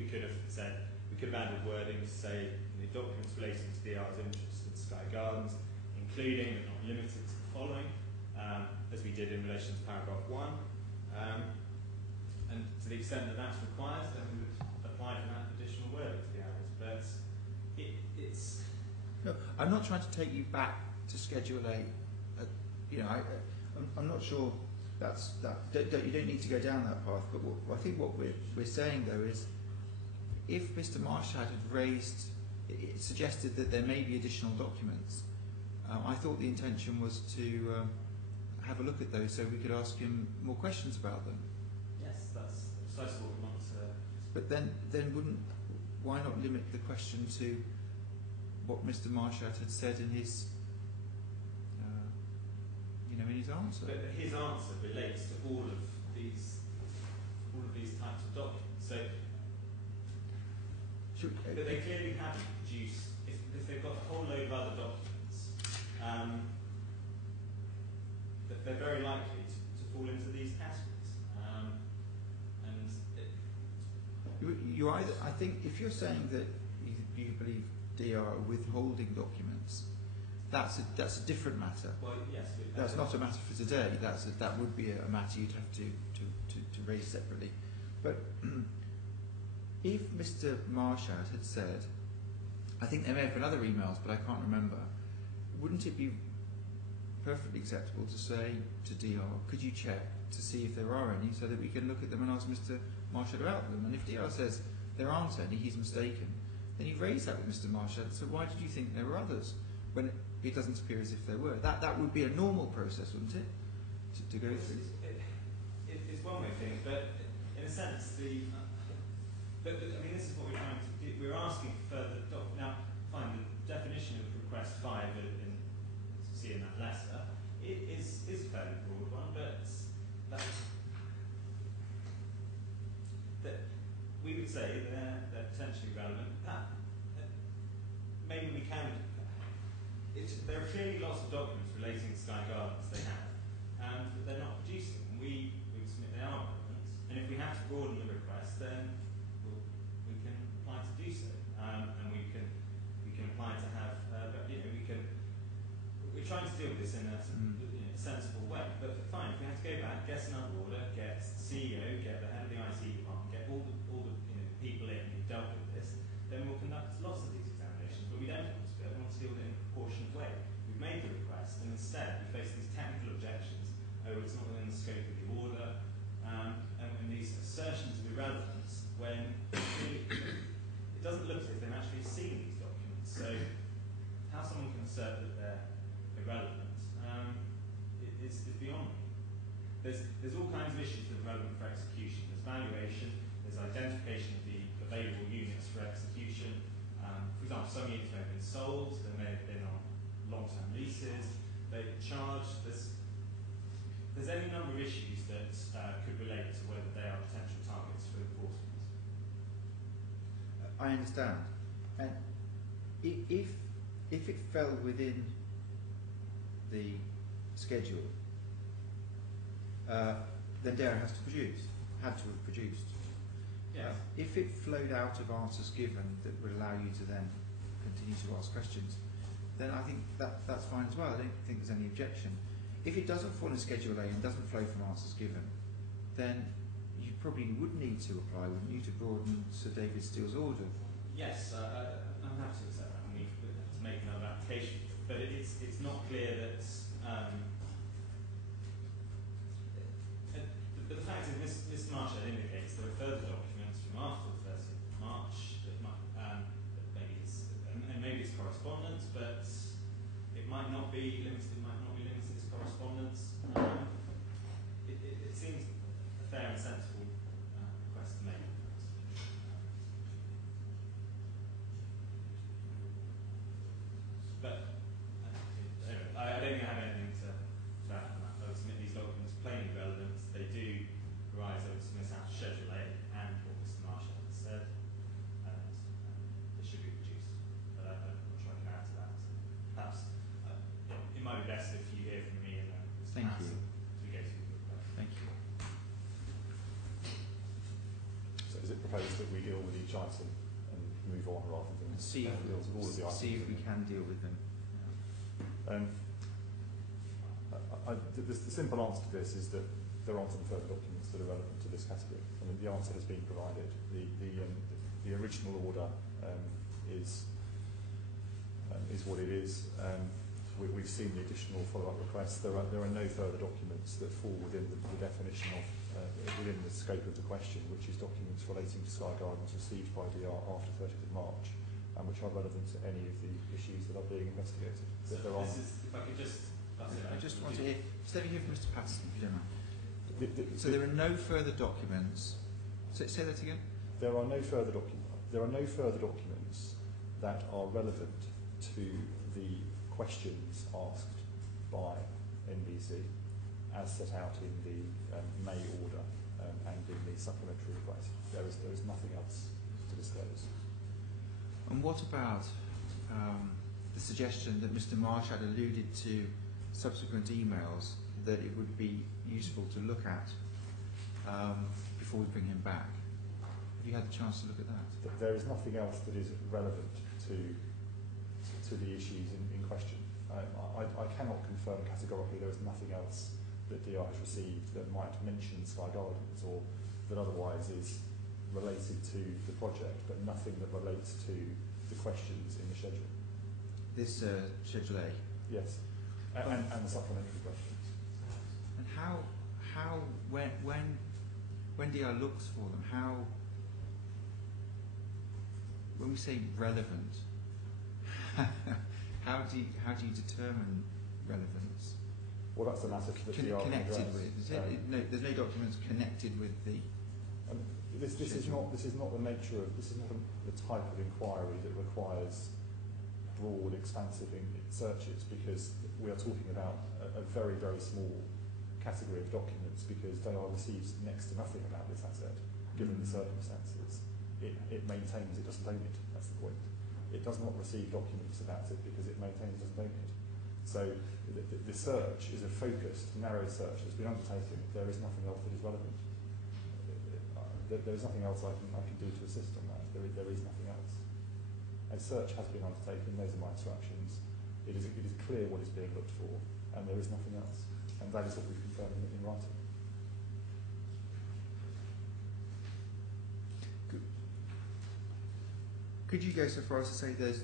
We could have added wording to say the documents relating to DR's interest in Sky Gardens, including but not limited to the following, as we did in relation to paragraph 1. And to the extent that that's required, then we would apply for that additional wording to the areas. But it's... No, I'm not trying to take you back to Schedule A. I'm not sure that's that. You don't need to go down that path. But I think what we're saying though is, if Mr. Marchad had suggested that there may be additional documents, I thought the intention was to have a look at those so we could ask him more questions about them. Yes, that's precisely what we want to... But then why not limit the question to what Mr. Marchad had said in his in his answer? But his answer relates to all of these types of documents. So but they clearly haven't produced, if they've got a whole load of other documents, that they're very likely to fall into these categories. I think if you're saying that you believe DR are withholding documents, that's a different matter. Well, yes. That's not a matter for today. That would be a matter you'd have to raise separately. But if Mr. Marchad had said, I think there may have been other emails, but I can't remember, wouldn't it be perfectly acceptable to say to DR, could you check to see if there are any, so that we can look at them and ask Mr. Marchad about them? And if DR says there aren't any, he's mistaken, then you raise that with Mr. Marshall. So why did you think there were others when it doesn't appear as if there were? That would be a normal process, wouldn't it, to go through? It's one way of thinking, but in a sense, but I mean, this is what we're trying to do. We're asking for further now. Fine, the definition of request 5 in see in that letter it is a fairly broad one, but that we would say they're potentially relevant. Maybe we can. There are clearly lots of documents relating to Sky Gardens they have, but they're not producing. We would submit they are relevant, and if we have to broaden the request, then we can apply to do so, and we can apply to have. But we're trying to deal with this in a sensible way. But fine, if we have to go back, get another order, get the CEO, get the head of the IT department, get all the people in who dealt with this, then we'll conduct lots of these examinations. But we don't want to do it. We want to deal with it in a proportionate way. We've made the request, and instead we face these technical objections. Oh, it's not within the scope of the order, and these assertions of irrelevance when really, it doesn't look as if they've actually seen these documents. So how someone can assert that they're irrelevant is beyond me. There's all kinds of issues that are relevant for execution. There's valuation, there's identification of the available units for execution. For example, some units may have been sold, they may have been on long-term leases, they charge. There's any number of issues that could relate to whether they are potential targets for enforcement. I understand. And if it fell within the schedule, then Dare had to have produced. Yes. If it flowed out of answers given that would allow you to then continue to ask questions, then I think that's fine as well. I don't think there's any objection. If it doesn't fall in Schedule A and doesn't flow from answers given, then you probably would need to apply, wouldn't you, to broaden Sir David Steele's order? Yes, I'm happy to accept that. We need to make another application, but it's not clear that. But the fact is, Mr. Marshall indicates there are further documents from after the 30th of March that might, maybe it's correspondence, but it might not be limited. It might not be limited to correspondence. It seems a fair and sensible request to make. But anyway, I don't think I have anything to add on that. I would submit these documents plainly relevant. They do arise, I would submit out Schedule A and what Mr. Marshall has said, and they should be produced. But I'm not sure I can add to that. Perhaps it might be best if you hear from me and then Mr. Thank Hanson you. to go through the request. Thank you. So is it proposed that we deal with each item and move on rather than See deal with all of the items? if we can deal with them. The simple answer to this is that there aren't any further documents that are relevant to this category. I mean, the answer has been provided. The original order is what it is. We've seen the additional follow-up requests. There are no further documents that fall within the definition of within the scope of the question, which is documents relating to Sky Gardens received by DR after 30th of March, and which are relevant to any of the issues that are being investigated. So if I could just. I just want to hear. Just let me hear from Mr. Patterson, if you don't mind. So there are no further documents. Say that again. There are no further documents that are relevant to the questions asked by NBC as set out in the May order and in the supplementary request. There is nothing else to disclose. And what about the suggestion that Mr. Marsh had alluded to subsequent emails that it would be useful to look at before we bring him back? Have you had the chance to look at that? There is nothing else that is relevant to the issues in question. I cannot confirm categorically there is nothing else that DR has received that might mention Sky Gardens or that otherwise is related to the project, but nothing that relates to the questions in the schedule. This Schedule A? Yes. And the supplementary questions. And how when DR looks for them, when we say relevant, how do you determine relevance? Well, that's the matter that connected with. Is no, there's no documents connected with the. This is not the nature of this is not the type of inquiry that requires broad, expansive searches, because we are talking about a very, very small category of documents, because Deyaar receives next to nothing about this asset, given the circumstances. It maintains, it doesn't own it. That's the point. It does not receive documents about it because it maintains, it doesn't own it. So the search is a focused, narrow search that's been undertaken. There is nothing else that is relevant. There is nothing else I can do to assist on that. There is nothing else. A search has been undertaken. Those are my instructions. It is clear what is being looked for, and there is nothing else. And that is what we've confirmed in writing. Could you go so far as to say there's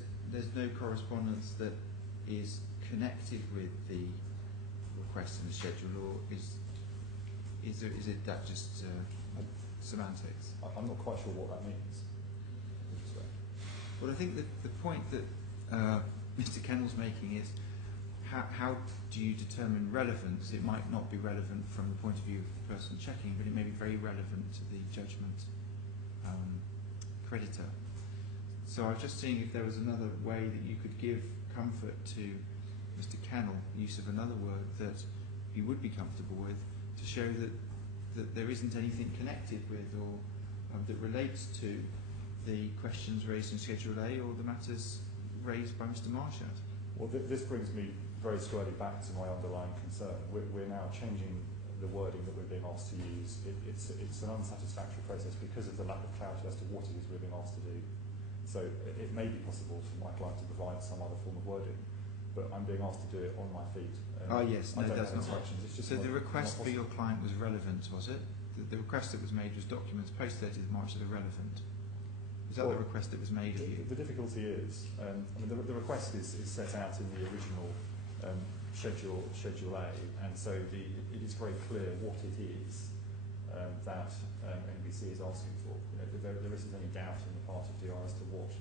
no correspondence that is connected with the request in the schedule, or is it that just semantics? I'm not quite sure what that means. Well, I think that the point that Mr. Kennell's making is how do you determine relevance? It might not be relevant from the point of view of the person checking, but it may be very relevant to the judgment creditor. So I was just seeing if there was another way that you could give comfort to Mr. Kennell, use of another word that you would be comfortable with, to show that there isn't anything connected with or that relates to the questions raised in Schedule A or the matters raised by Mr. Marshall. Well, this brings me very squarely back to my underlying concern. We're now changing the wording that we're being asked to use. It's an unsatisfactory process because of the lack of clarity as to what it is we're being asked to do. So it may be possible for my client to provide some other form of wording, but I'm being asked to do it on my feet. Yes, no, that's not right. So the request for your client was relevant, was it? The request that was made was documents post 30th March that are relevant. Is that the request that was made of you? The difficulty is, the request is set out in the original Schedule A, and so it is very clear what it is that NBC is asking for. There isn't any doubt on the part of DI as to what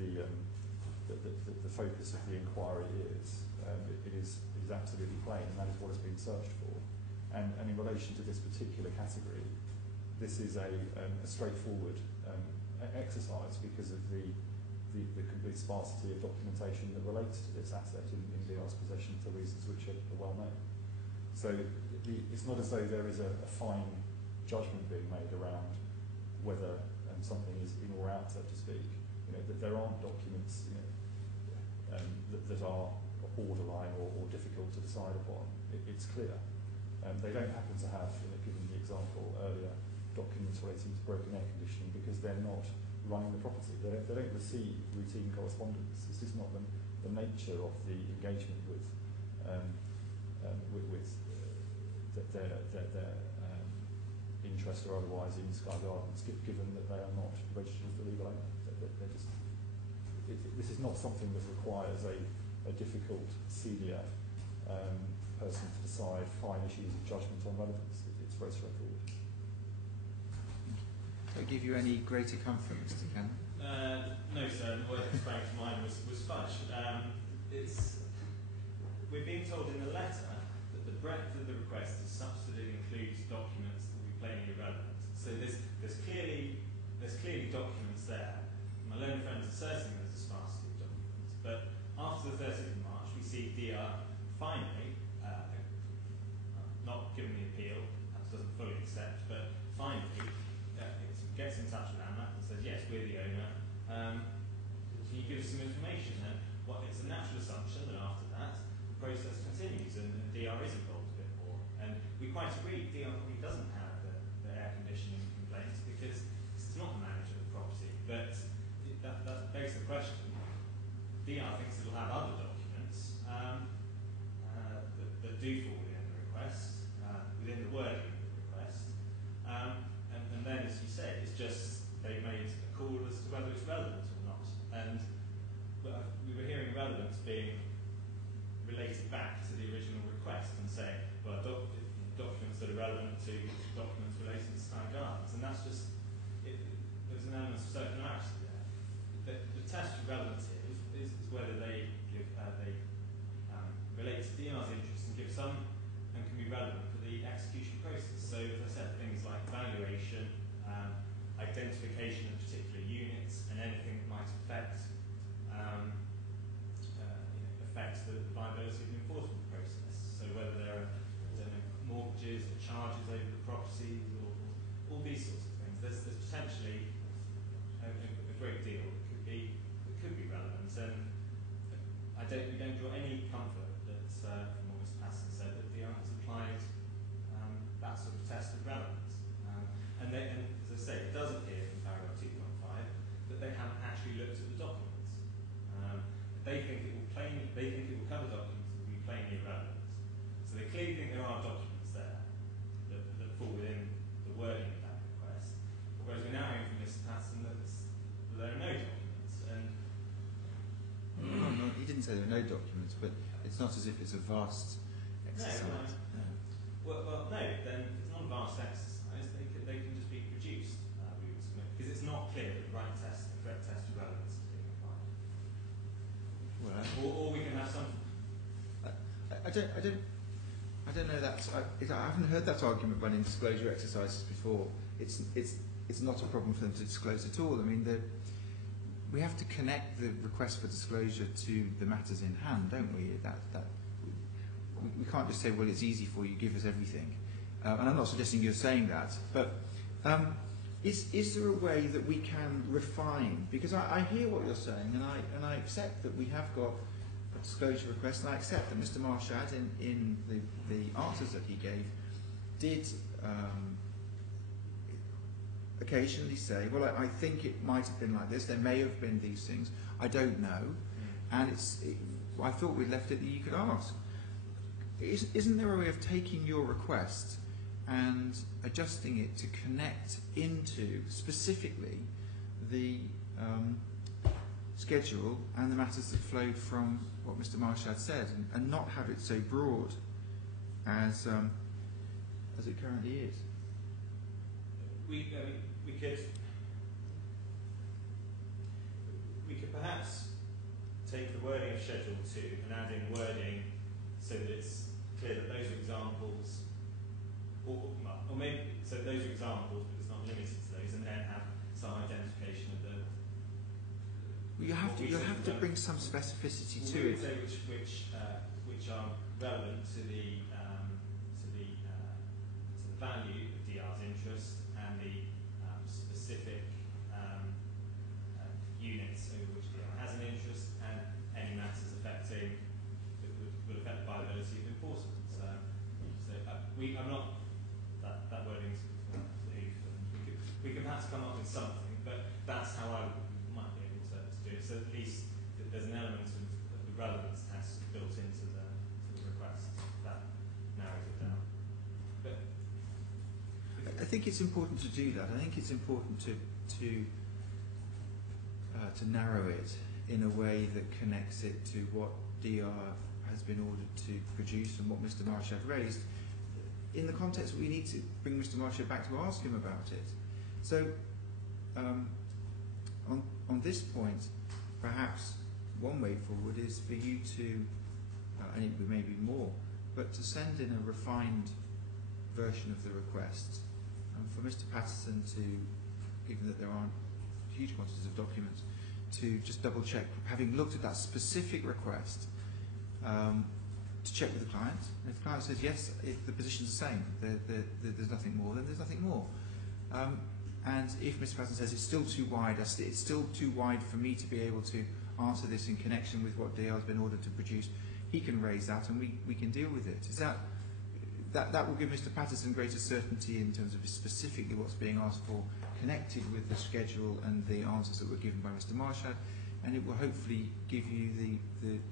the focus of the inquiry is. It is absolutely plain, and that is what has been searched for. And in relation to this particular category, this is a straightforward exercise because of the complete sparsity of documentation that relates to this asset in DI's possession for reasons which are well known. So it's not as though there is a fine judgment being made around whether something is in or out, so to speak. That there aren't documents that are borderline or difficult to decide upon. It's clear. They don't happen to have, given the example earlier, documents relating to broken air conditioning because they're not running the property. They don't receive routine correspondence. This is not the nature of the engagement with their interest or otherwise in Sky Gardens, given that they are not registered as the legal owner. This is not something that requires a difficult senior person to decide fine issues of judgment on relevance. It's very straightforward. Did I give you any greater comfort, Mr. Cannon? No, sir. The word that sprang to mind was fudge. We're being told in the letter that the breadth of the request is such that it includes documents that will be plainly irrelevant. So there's clearly documents there. My learned friends are certain there's a sparsity of documents, but after the 30th of March, we see DR finally, not given the appeal, perhaps doesn't fully accept, but finally it gets in touch with AMAP and says, yes, we're the owner. Can you give us some information? And it's a natural assumption that after that, the process continues and DR is involved a bit more. And we quite agree, DR probably doesn't have the air conditioning complaints because it's not the manager of the property. But that begs the question. DR thinks it'll have other documents that do fall within the request, within the wording of the request. And then, as you said, it's just they've made a call as to whether it's relevant or not. And we were hearing relevance being related back to the original request and saying, well, documents that are relevant to documents relating to Sky Gardens. And that's just, there's an element of circularity there. didn't say there were no documents, but it's not as if it's a vast exercise. Well, no. Then if it's not a vast exercise, they can just be produced. We would submit because it's not clear that the right test, the correct test of relevance is being applied. Well, Or we can have something. I don't know that. I haven't heard that argument running disclosure exercises before. It's not a problem for them to disclose at all. I mean, we have to connect the request for disclosure to the matters in hand, don't we? We can't just say, well, it's easy for you, give us everything. And I'm not suggesting you're saying that, but is there a way that we can refine? Because I hear what you're saying, and I accept that we have got a disclosure request, and I accept that Mr. Marshad, in the answers that he gave, did occasionally say, well, I think it might have been like this, there may have been these things, I don't know, and I thought we'd left it that you could ask. Isn't there a way of taking your request and adjusting it to connect into specifically the schedule and the matters that flowed from what Mr. Marshad said, and not have it so broad as it currently is? We could perhaps take the wording of Schedule 2 and add in wording so that it's clear that those are examples, or maybe so those are examples, but it's not limited to those, and then have some identification of the. Well, you'll have to bring some specificity to it. Say which are relevant to the value of DR's interest and the specific units over which DR has an interest, and any matters affecting that would affect the viability of enforcement. I'm not that wording's we can perhaps come up with something, but that's how I might be able to do it. So at least there's an element of the relevance test built into the request that narrows it down. But I think it's important to do that. I think it's important to narrow it in a way that connects it to what DR has been ordered to produce and what Mr. Marshad raised. In the context, we need to bring Mr. Marshad back to ask him about it. So, on this point, perhaps one way forward is for you to, and it may be more, but to send in a refined version of the request, and for Mr. Patterson to, given that there aren't huge quantities of documents, to just double check, having looked at that specific request, to check with the client. And if the client says yes, if the position's the same, there's nothing more, then there's nothing more. And if Mr. Patterson says it's still too wide, it's still too wide for me to be able to answer this in connection with what DR has been ordered to produce, he can raise that and we can deal with it. Is that will give Mr. Patterson greater certainty in terms of specifically what's being asked for, connected with the schedule and the answers that were given by Mr. Marshad, and it will hopefully give you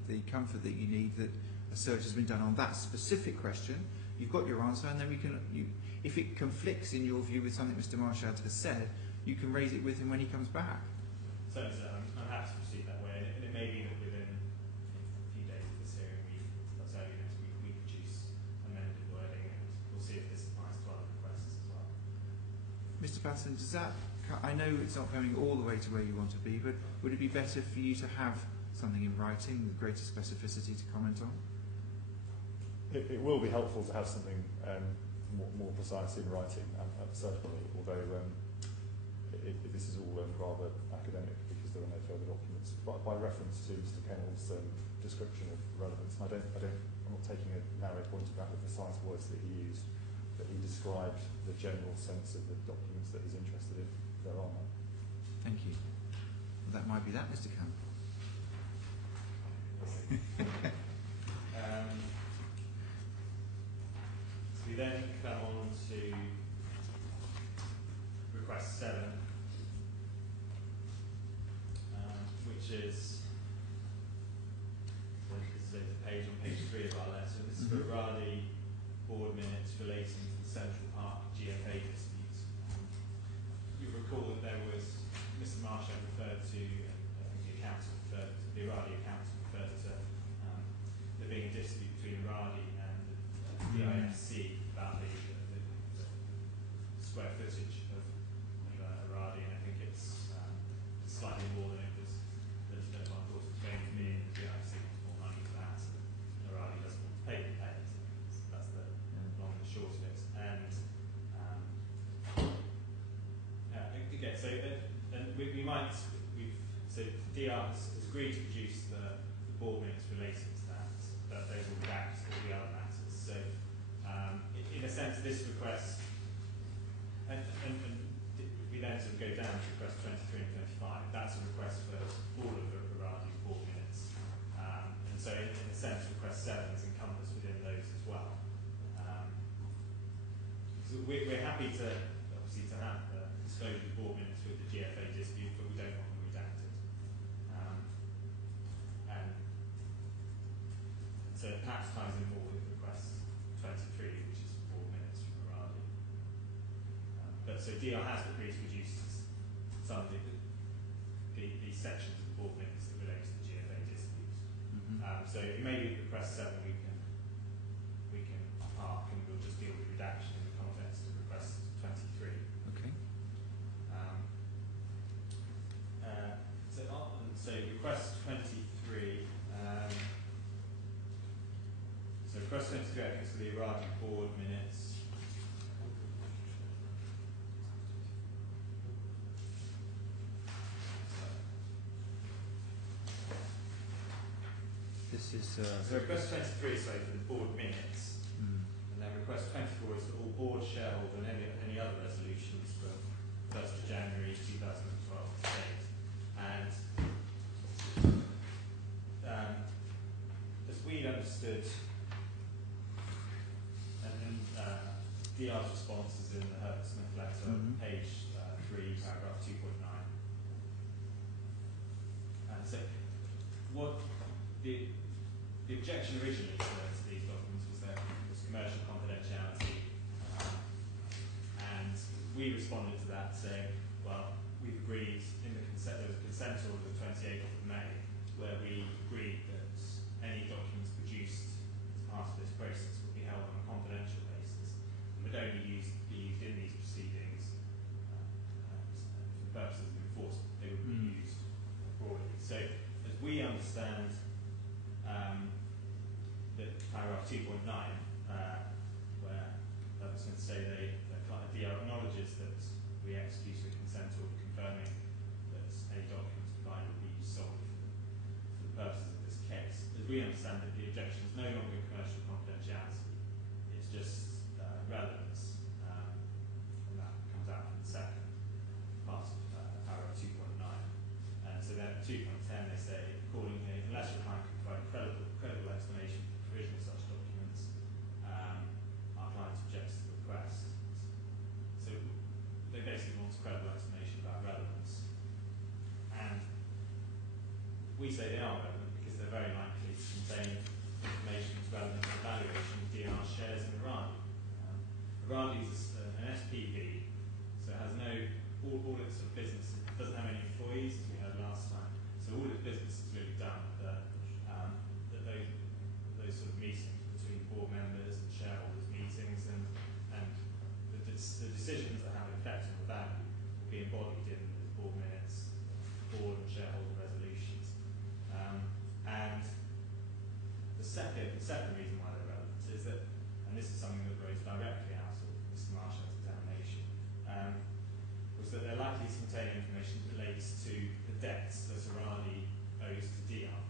the comfort that you need that a search has been done on that specific question. You've got your answer, and then if it conflicts in your view with something Mr. Marshad has said, you can raise it with him when he comes back. So I'm happy to proceed that way, and it may be that within a few days of this hearing, that's early next week, we produce amended wording, and we'll see if this applies to other requests as well. Mr. Patterson, I know it's not coming all the way to where you want to be, but would it be better for you to have something in writing with greater specificity to comment on? It will be helpful to have something more precise in writing, certainly, although this is all rather academic because there are no further documents. But by reference to Mr. Kennell's description of relevance, and I'm not taking a narrow point about the precise words that he used, but he described the general sense of the documents that he's interested in. There are none. Thank you. Well, that might be that, Mr. Campbell. We then come on to request 7, which is the page on page 3 of our letter. This is for Radi board minutes relating to the Central Park GFA dispute. You recall that there was Mr. Marshall referred to, I think the accountant referred to, the Radi accountant referred to there being a dispute between Aradi and the P.J.S.C about the square footage of Aradi, and I think it's slightly more than it was than I thought it was going to be. The P.J.S.C wants more money for that, and Aradi doesn't want to pay for it. So that's the long and the short of it. And okay, so we might so DR has agreed to produce the board minutes relating to that, but they will redact all the other matters. So in a sense, this request, and we then sort of go down to request 23 and 25. That's a request for all of the Aradi's board minutes, and so in a sense, request 7 is encompassed within those as well. So we're happy to obviously to have disclosure of board minutes with the GFA dispute, but we don't want them redacted. And so it perhaps ties in more with request 23, which is 4 minutes from Aradi. But so DR has agreed to produce some of the sections of the board minutes that relate to the GFA dispute. So it may be request 7 we can park, and we'll just deal with redaction in the context of request 23. Okay. So request 23. So request 23, I think, is for the Aradi board minutes. This is. So request 23 is for the board minutes, and then request 24 is for all board, shareholder, and any other resolutions from 1st of January 2012 to date. And as we understood, and DR's response is in the Herbert Smith letter, page 3, paragraph 2.9. And so, what the objection originally to these documents was that it was commercial confidentiality, and we responded to that saying, well, we've agreed in the consent, there was a consent order of the 28th of May, where we agreed that any documents produced as part of this process would be held on a confidential basis and would only be used in these proceedings for purposes of enforcement. They would be used broadly. So, as we understand that paragraph 2.9, where I was going to say DR acknowledges that we executed a consent order confirming that any documents provided would be used solely for the purposes of this case. As we understand it, the objection is no longer commercial confidentiality, it's just relevance, and that comes out from the second part of paragraph 2.9. And so then 2.10 they say, accordingly, unless your client can provide a credible explanation for the provision of such documents, our client objects to the request. So they basically want a credible explanation about relevance. And we say they are relevant because they're very likely to contain information that's relevant to the valuation of DR shares in Aradi. Aradi is an SPV, so it has all its sort of business, it doesn't have any employees, as we heard last time. So all its business is really done those sort of meetings between board members and shareholders meetings, and the decisions that have an effect on the value will be embodied in the board minutes, board and shareholder resolutions. And the second reason why they're relevant is that, and this is something that rose directly out of Mr. Marshall's examination, was that they're likely to contain information that relates to the debts that Aradi owes to DR.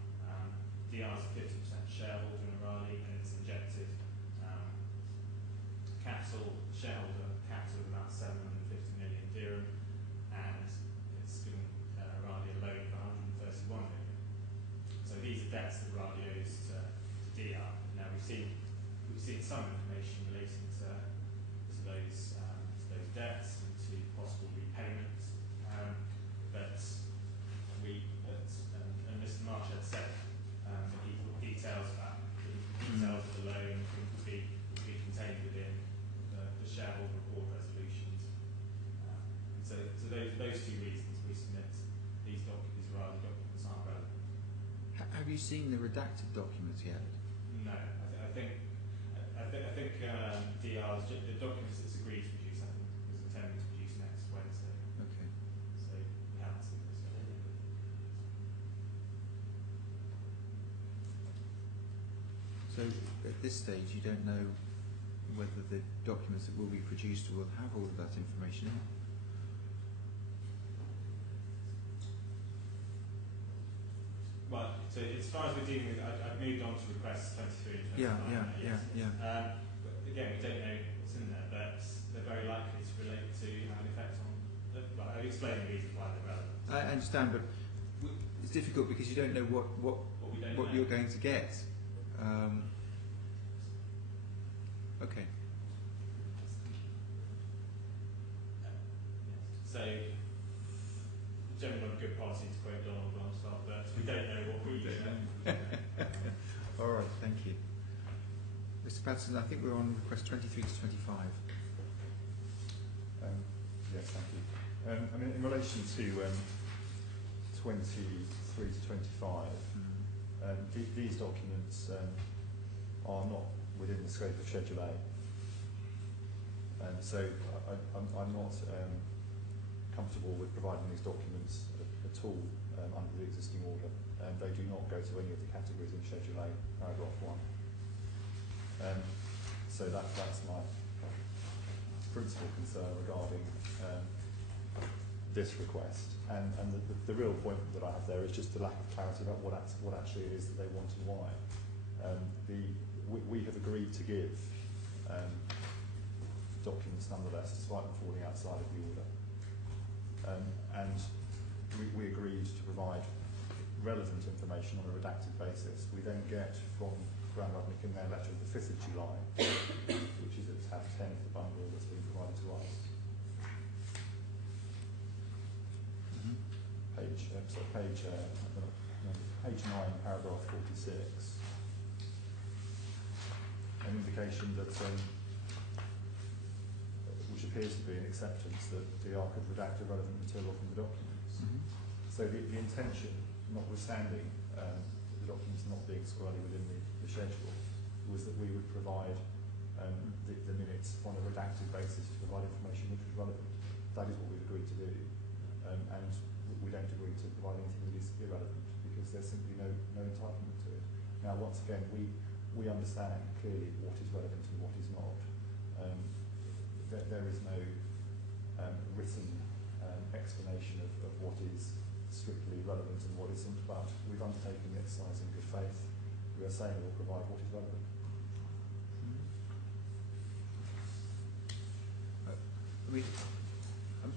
DR is a 50% shareholder in Aradi, and it's injected shareholder capital of about 750 million dirham, and it's given Aradi a loan of 131 million. So these are debts that Aradi owes to DR. Now we've seen some information relating to those debts and to possible repayments, and Mr. Marsh had said that he thought details of the loan would be contained within the shareholder board resolutions. And so those two reasons we submit these Aradi documents aren't relevant. Have you seen the redacted documents yet? think DR's, the documents that's agreed to produce, I think, is intended to produce next Wednesday. Okay. So we haven't seen this yet. So at this stage, you don't know whether the documents that will be produced will have all of that information in. Well, so as far as we're dealing with, I've moved on to requests 23 and 25. But again, we don't know what's in there, but they're very likely to relate to have an effect on. Well, I've explained the reasons why they're relevant. I understand, but it's difficult because you don't know what you're going to get. Okay. So, generally not a good policy to quote Donald Rumsfeld, but we don't know what we know. All right, thank you. Mr. Patterson, I think we're on request 23 to 25. Yes, thank you. I mean, in relation to 23 to 25, these documents are not within the scope of Schedule A. So I'm not comfortable with providing these documents at all under the existing order. They do not go to any of the categories in Schedule A, paragraph 1. So that's my principal concern regarding this request. And the real point that I have there is just the lack of clarity about what actually it is that they want and why. We have agreed to give documents nonetheless, despite them falling outside of the order. And we agreed to provide relevant information on a redacted basis. We then get from Brown Rudnick in their letter of the 5th of July, which is at tab 10 of the bundle that's been provided to us. Page 9, paragraph 46. An indication that, which appears to be an acceptance that DR could redact irrelevant material from the documents. So the intention, notwithstanding the documents not being squarely within the schedule, was that we would provide the minutes on a redacted basis to provide information which was relevant. That is what we've agreed to do, and we don't agree to provide anything that is irrelevant because there's simply no entitlement to it. Now, once again, we understand clearly what is relevant and what is not. There is no written explanation of what is strictly relevant and what isn't, but we've undertaken the exercise in good faith. We are saying we'll provide what is relevant. I mean,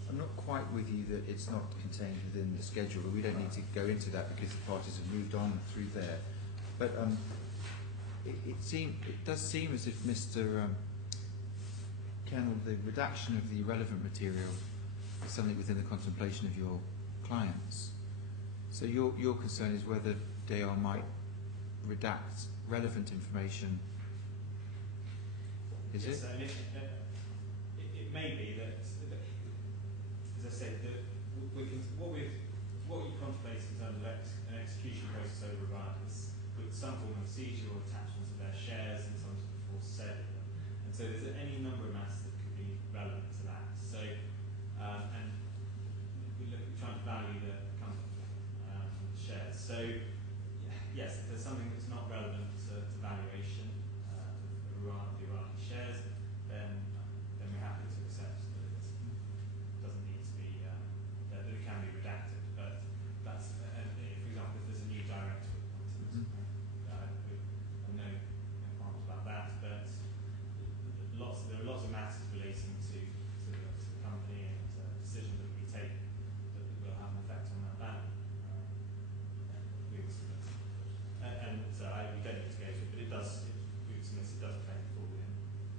I'm not quite with you that it's not contained within the schedule, but we don't need to go into that because the parties have moved on through there. But it does seem as if Mr. Kennel, the redaction of the relevant material is something within the contemplation of your clients. So your concern is whether DAR might redact relevant information. Is yes, it? I mean, it may be that, as I said, what you contemplate in terms of an execution process override is with some form of seizure or attachment of their shares and some sort of forced sale of them. And so there's any number of matters that could be relevant to that. So, and we look at trying to value the company shares. So, yes, if there's something that's not relevant to valuation of the Iraqi shares, then we're happy to accept that it doesn't need to be, that it can be redacted. But that's, for example, if there's a new director appointed, no qualms about that. But there are lots of matters relating to the company and decisions that we take that will have an effect on that value. And so we don't need to go to it, but it does. We would submit it does claim fall in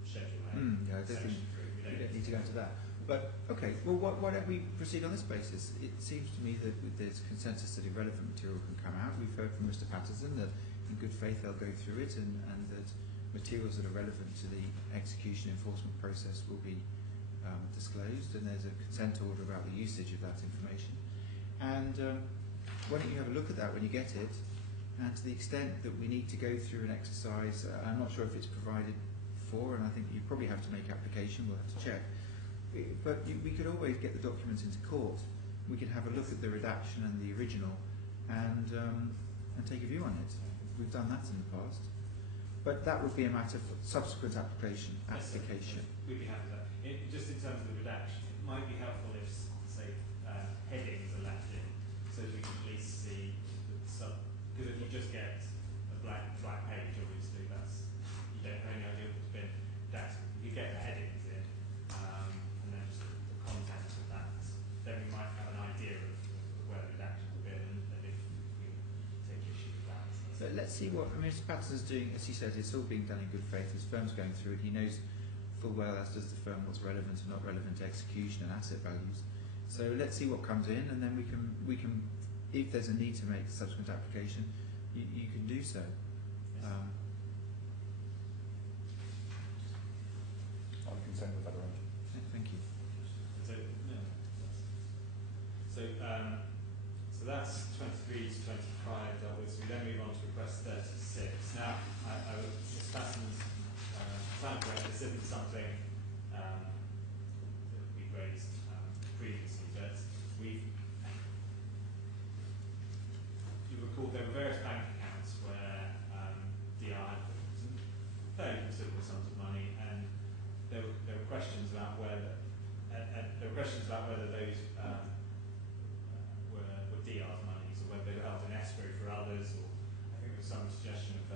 Schedule A. Yeah, I don't think we don't need to go into that. But okay, well, why don't we proceed on this basis? It seems to me that there's consensus that irrelevant material can come out. We've heard from Mr. Patterson that in good faith they'll go through it, and that materials that are relevant to the execution enforcement process will be disclosed, and there's a consent order about the usage of that information. And why don't you have a look at that when you get it, And to the extent that we need to go through an exercise, I'm not sure if it's provided for, and I think you probably have to make application, we'll have to check. But we could always get the documents into court. We could have a look at the redaction and the original and take a view on it. We've done that in the past. But that would be a matter for subsequent application. Yes, we'd be happy with that. Just in terms of the redaction, it might be helpful if, say, headings are left in, so that we can at least see the sub. Because if you just get a blank page, obviously you don't have any idea what's been redacted. If you get the headings in, and then just the content of that, then we might have an idea of where the redactions have been and if we take issue with that. So let's see what Mr. Patterson's doing. As he said, it's all being done in good faith. His firm's going through it. He knows full well, as does the firm, what's relevant and not relevant to execution and asset values. So let's see what comes in, and then we can, if there's a need to make a subsequent application, you can do so. Yes. I'm concerned with that arrangement. Thank you. So, so that's 23 to 25 dealt with. So we then move on to request 36. Now, Ms. Patterson's sound correct. This isn't something that we've raised previously, but you recall there were various bank accounts where DR had some fairly considerable sums of money, and there were questions about whether those were DR's monies, or whether they were held in escrow for others, or I think there was some suggestion of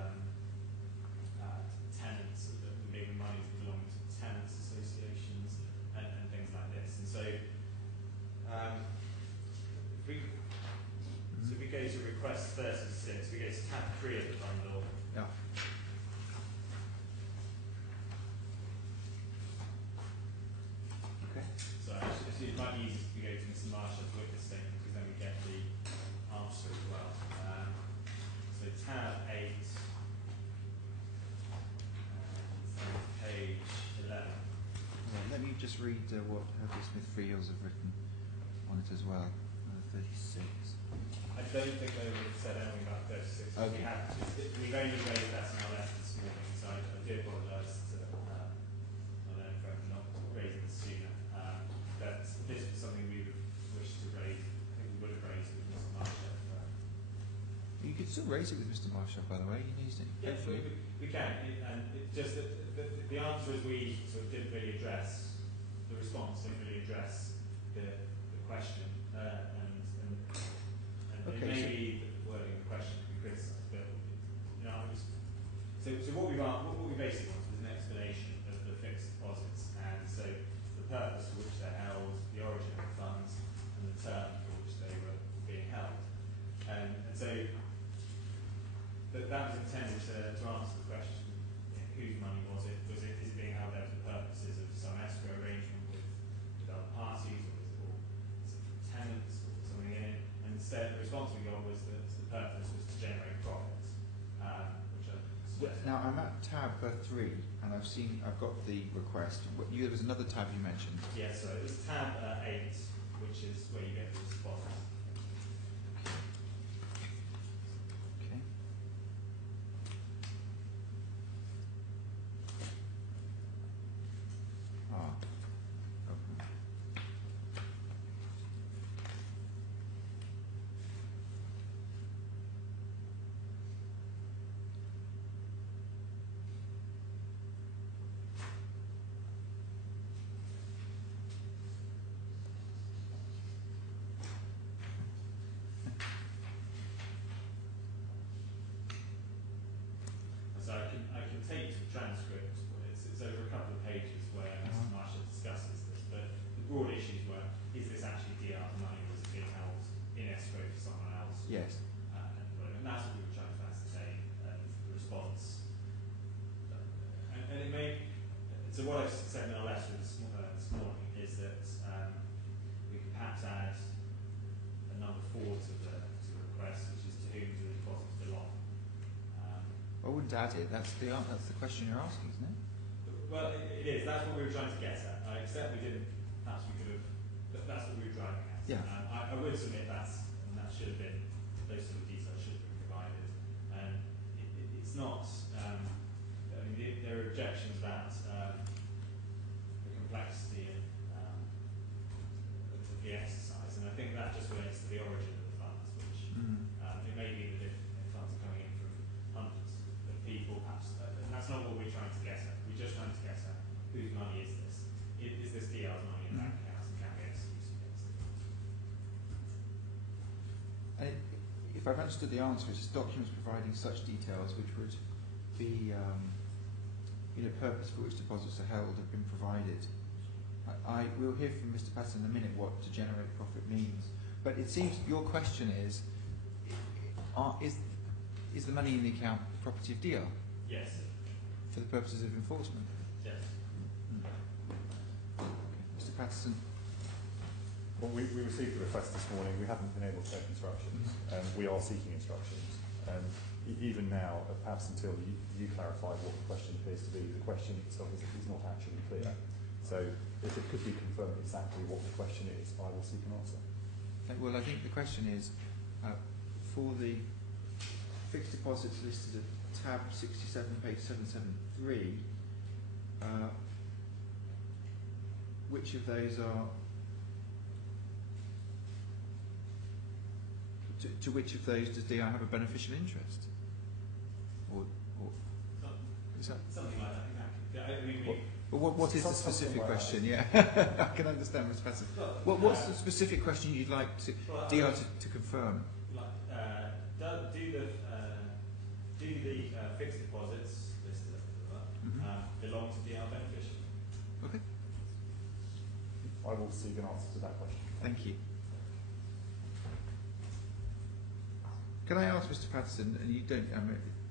tenants, that maybe monies belonging to tenants associations and things like this. And so, if we go to request 36, we go to tab 3 of the bundle. Yeah. Okay. So it might be easiest if we go to Mr. Marshall's witness statement, because then we get the answer as well. So tab 8, page 11. Right, let me just read what Herbert Smith Freehills have written on it as well. 36. I don't think they would have said anything about 36. Okay. We've only raised that in our letter this morning, so I do apologise to Taaleem for not raising this sooner. But this was something we would wish to raise. I think we would have raised with Mr. Marshall. You could still raise it with Mr. Marshall, by the way. He needs it. Yes, we can. And it just that the answer is we sort of didn't really address the response, didn't really address the question, and Okay, it may be that the wording of the question could be criticised, but so what we basically wanted was an explanation of the fixed deposits, and so the purpose for which they're held, the origin of the funds, and the term for which they were being held, and so that was intended to answer the question: whose money was it? Is it being held there for the purposes of some escrow arrangement with other parties, or is it tenants, or something in it? And instead, the response we got was that the purpose was to generate profits, which I suggest. Now I'm at tab 3, and I've got the request. There was another tab you mentioned. Yes, so it was tab 8, which is where you get the response. Okay. Okay. So I can take you to the transcript. It's over a couple of pages where Mr. Marshall discusses this, but the broad issues were: is this actually DR's money, or is it being held in escrow for someone else? Yes. And that's what we were trying to ascertain, and the response. And it may. So what I've said in our letter this morning is that we could perhaps add a number 4 to the request, which is to whom do the deposits belong. I wouldn't add it. That's the question you're asking, isn't it? Well, it is. That's what we were trying to get at. I accept we didn't. Perhaps we could have. But that's what we were driving at. Yeah. I would submit that should have been, those sort of details should have been provided. not. I mean, there are objections about the complexity of the exercise, and I think that just relates to the origin of the funds, which it may be that if funds are coming in from hundreds of people, perhaps, and that's not what we're trying to get at. We're just trying to get at whose money is this? Is this DR's money in bank accounts, and can we execute against it? If I've understood the answer, it's documents providing such details which would be, purpose for which deposits are held have been provided. We'll hear from Mr. Patterson in a minute what to generate profit means, but it seems your question is the money in the account the property of DR? Yes. For the purposes of enforcement? Yes. Okay. Mr. Patterson? Well, we received the request this morning. We haven't been able to take instructions. We are seeking instructions. Even now, perhaps until you clarify what the question appears to be, the question itself is not actually clear. So if it could be confirmed exactly what the question is, I will seek an answer. Okay, well, I think the question is, for the fixed deposits listed at tab 67, page 773, which of those are, to which of those does DR have a beneficial interest? Or is that something like that? Exactly. I mean, but what is the specific question? Yeah, I can understand, Mr. Patterson. What's the specific question you'd like DR to confirm? Do the fixed deposits listed at the belong to DR beneficiary? Okay. I will seek an answer to that question. Thank you. Can I ask Mr. Patterson, and you don't,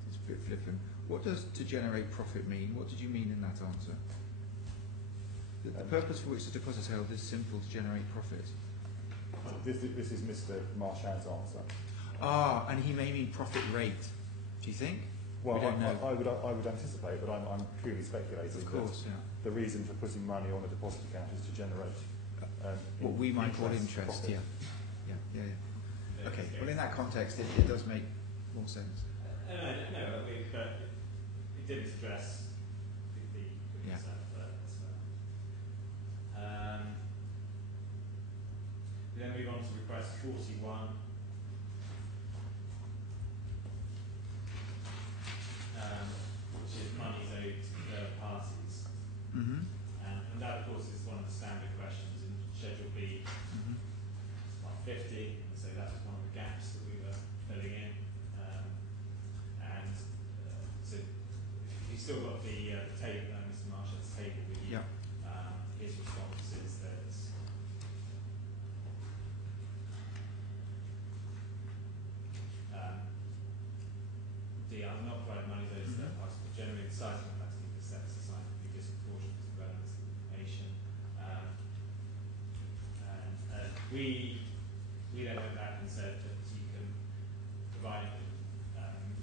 it's a bit flippant, what does to generate profit mean? What did you mean in that answer? The purpose for which the deposit is held is simple, to generate profit. This is Mr. Marchand's answer. And he may mean profit rate, do you think? Well, we don't know. I would anticipate, but I'm purely speculating. Of course, yeah. The reason for putting money on a deposit account is to generate what we might call interest, profit. Yeah. Okay, well in that context it does make more sense. No, but it didn't address the concern first. We then move on to request 41. Which is monies owed to third parties. And that, of course, is one of the standard questions in Schedule B, 150, and so that was one of the gaps that we were filling in. So you've still got the table, Mr. Marshall's table with you. His response is that DR has not provided money to those third parties, but generally the size and complexity of the set aside would be disproportionate to the relevance of the information. We then went back and said that you can provide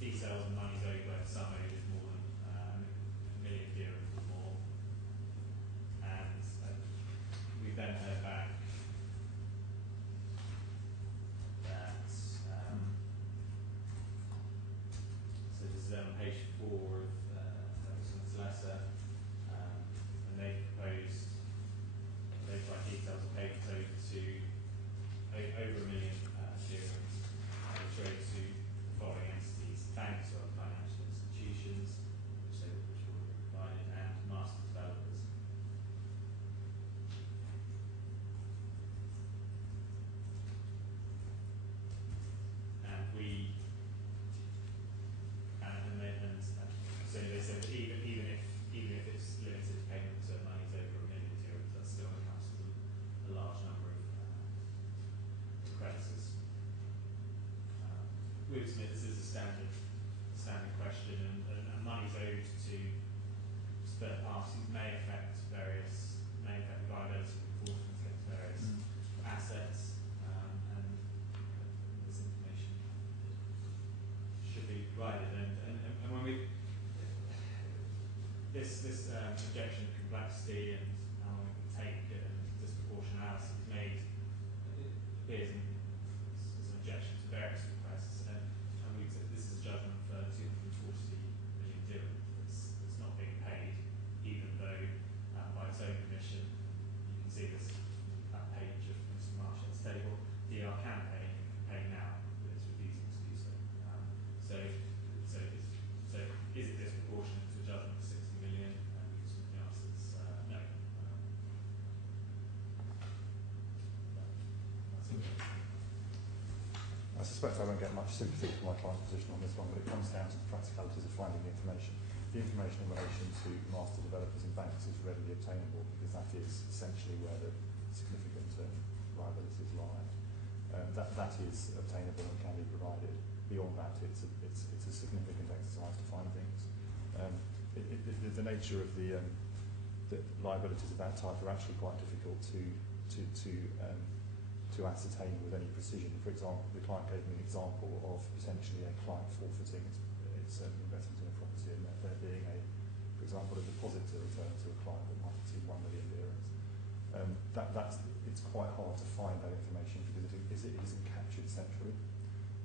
details of monies owed where the sum owed is more than $1 million dirhams or more. And we then heard back that so this is on page 4 of Ferguson's letter, and they proposed they provide details of payments owed to over $1 million dirhams, which are owed to the following entities: banks or financial institutions, which will be provided, and master developers. So they said that even if it's limited to payment to monies over $1 million dirhams, that still accounts for a large number of creditors. We would submit this is a standard question, and monies owed to third parties may affect the viability of enforcement against various assets, and this information should be provided. And when we this objection to complexity and how long it would take disproportionality is made, it appears as an objection to various requests, and we this is a judgment for 240 I suspect I won't get much sympathy from my client's position on this one, but it comes down to the practicalities of finding the information. The information in relation to master developers and banks is readily obtainable because that is essentially where the significant liabilities lie. That is obtainable and can be provided. Beyond that, it's a significant exercise to find things. The nature of the liabilities of that type are actually quite difficult to ascertain with any precision. For example, the client gave me an example of potentially a client forfeiting its investment in a property, and there being for example, a deposit to return to a client that might exceed 1 million dirhams. It's quite hard to find that information because it isn't captured centrally.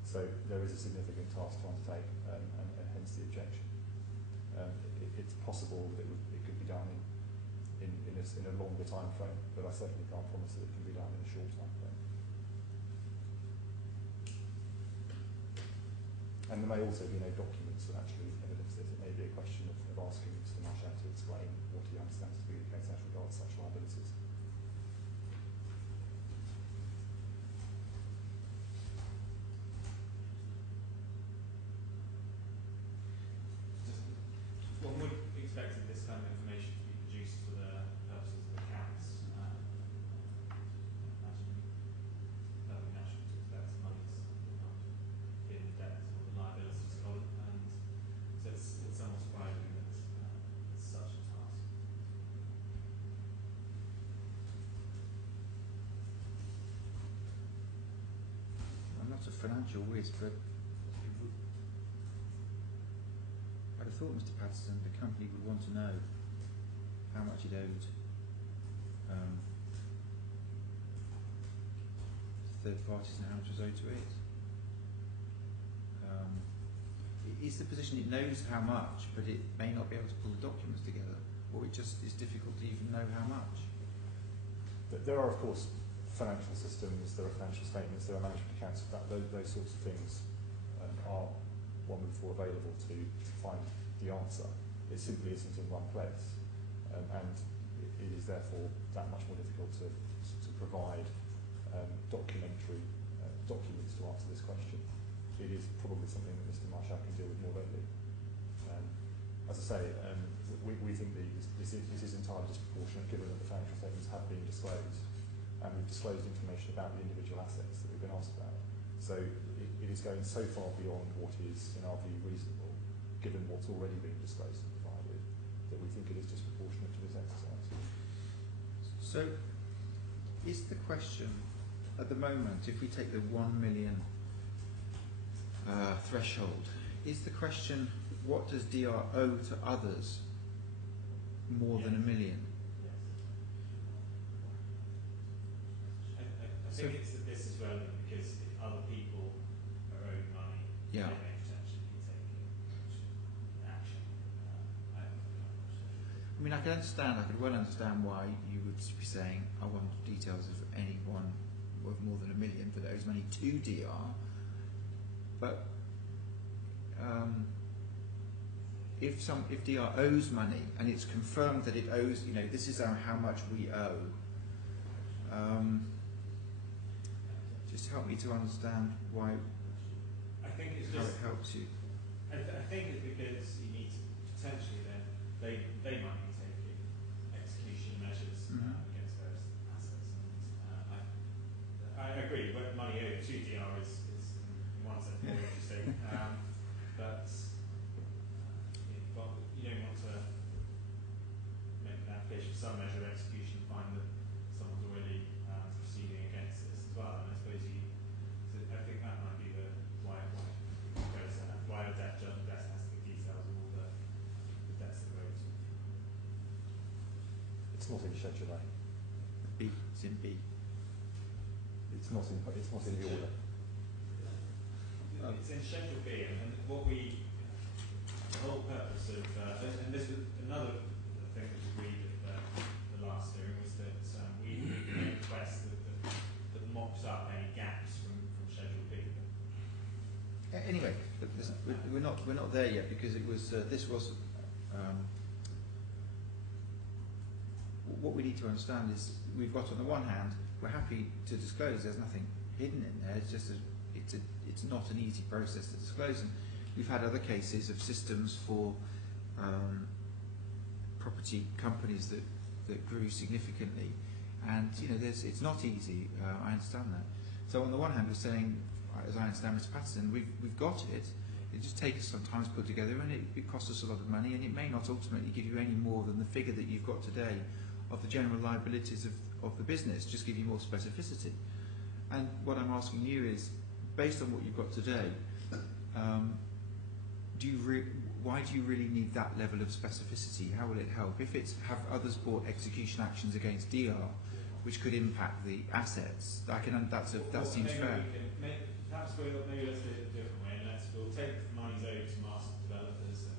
So there is a significant task to undertake, and hence the objection. It's possible that it could be done in a longer time frame, but I certainly can't promise that it can be done in a short time frame. And there may also be no documents that actually evidence this. It may be a question of asking Mr. Marshall to explain what he understands to be the case as regards such liabilities. One would expect this kind of information to be produced for the purposes of accounts. Imagine 1.National talks about its monies, hidden debts, or the liabilities column, and so it's somewhat surprising that it's such a task. I'm not a financial whiz, but I'd have thought, Mr. Patterson, the company would want to know how much it owed third parties and how much was owed to it. Is the position it knows how much, but it may not be able to pull the documents together, or it just is difficult to even know how much? There are, of course, financial systems, there are financial statements, there are management accounts, those sorts of things are one would fall available to find the answer. It simply isn't in one place, and it is therefore that much more difficult to provide documentary documents to answer this question. It is probably something that Mr. Marshall can deal with more readily. As I say, we think this is entirely disproportionate given that the financial statements have been disclosed, and we've disclosed information about the individual assets that we've been asked about. So it is going so far beyond what is, in our view, reasonable, given what's already been disclosed and provided, that we think it is disproportionate to this exercise. So, is the question, at the moment, if we take the 1 million threshold, is the question, what does DR owe to others more than 1 million? Yes. I think it's that this is relevant because if other people are owed money, they may potentially be taking action. I mean, I could well understand why you would be saying, I want details of anyone worth more than 1 million that owes money to DR. But if DR owes money and it's confirmed that it owes, this is how much we owe, just help me to understand why. I think it's how it helps you. I think it's because you need to potentially then they might be taking execution measures against various assets. And I agree. But money owed to DR is in one sense more interesting, but you don't want to make an application for some measure of execution and find that someone's already proceeding against this as well. And I suppose I think that might be why a debt judge best has the details of all the debts that are owed to. It's not in Schedule A. B. It's in B. It's not in the order. It's in Schedule B, and the whole purpose of, and this was another thing that we agreed at the last hearing, was that we made a request that mops up any gaps from Schedule B. Anyway, we're not there yet because it was this was what we need to understand is we've got on the one hand we're happy to disclose there's nothing hidden in there, it's just it's not an easy process to disclose. And we've had other cases of systems for property companies that grew significantly, and it's not easy. I understand that. So on the one hand, we're saying, as I understand, Mr. Patterson, we've got it. It just takes us some time to put together, and it costs us a lot of money, and it may not ultimately give you any more than the figure that you've got today of the general liabilities of the business, just give you more specificity. And what I'm asking you is, based on what you've got today, why do you really need that level of specificity? How will it help? If it's have others brought execution actions against DR, which could impact the assets, that seems fair. Perhaps maybe let's do it a different way, and we'll take the monies over to master developers and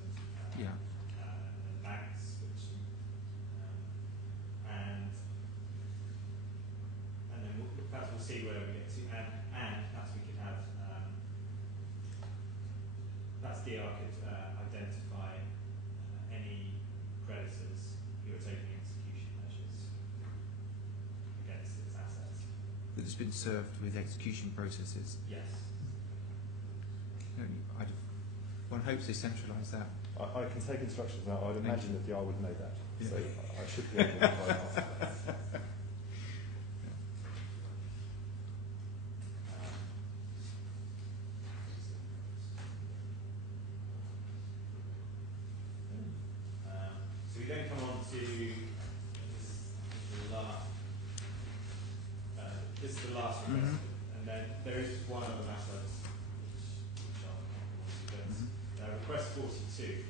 banks, which and then perhaps we'll see where we get to, and perhaps we could have perhaps DR could identify any creditors who are taking execution measures against its assets. That has been served with execution processes. Yes. One hopes they centralise that. I can take instructions now. I'd imagine that the R would know that, Yeah. so I should be able to provide an answer to that. So we then come on to this is the last request, and then there is one other matter which I'll come on to. Request 42.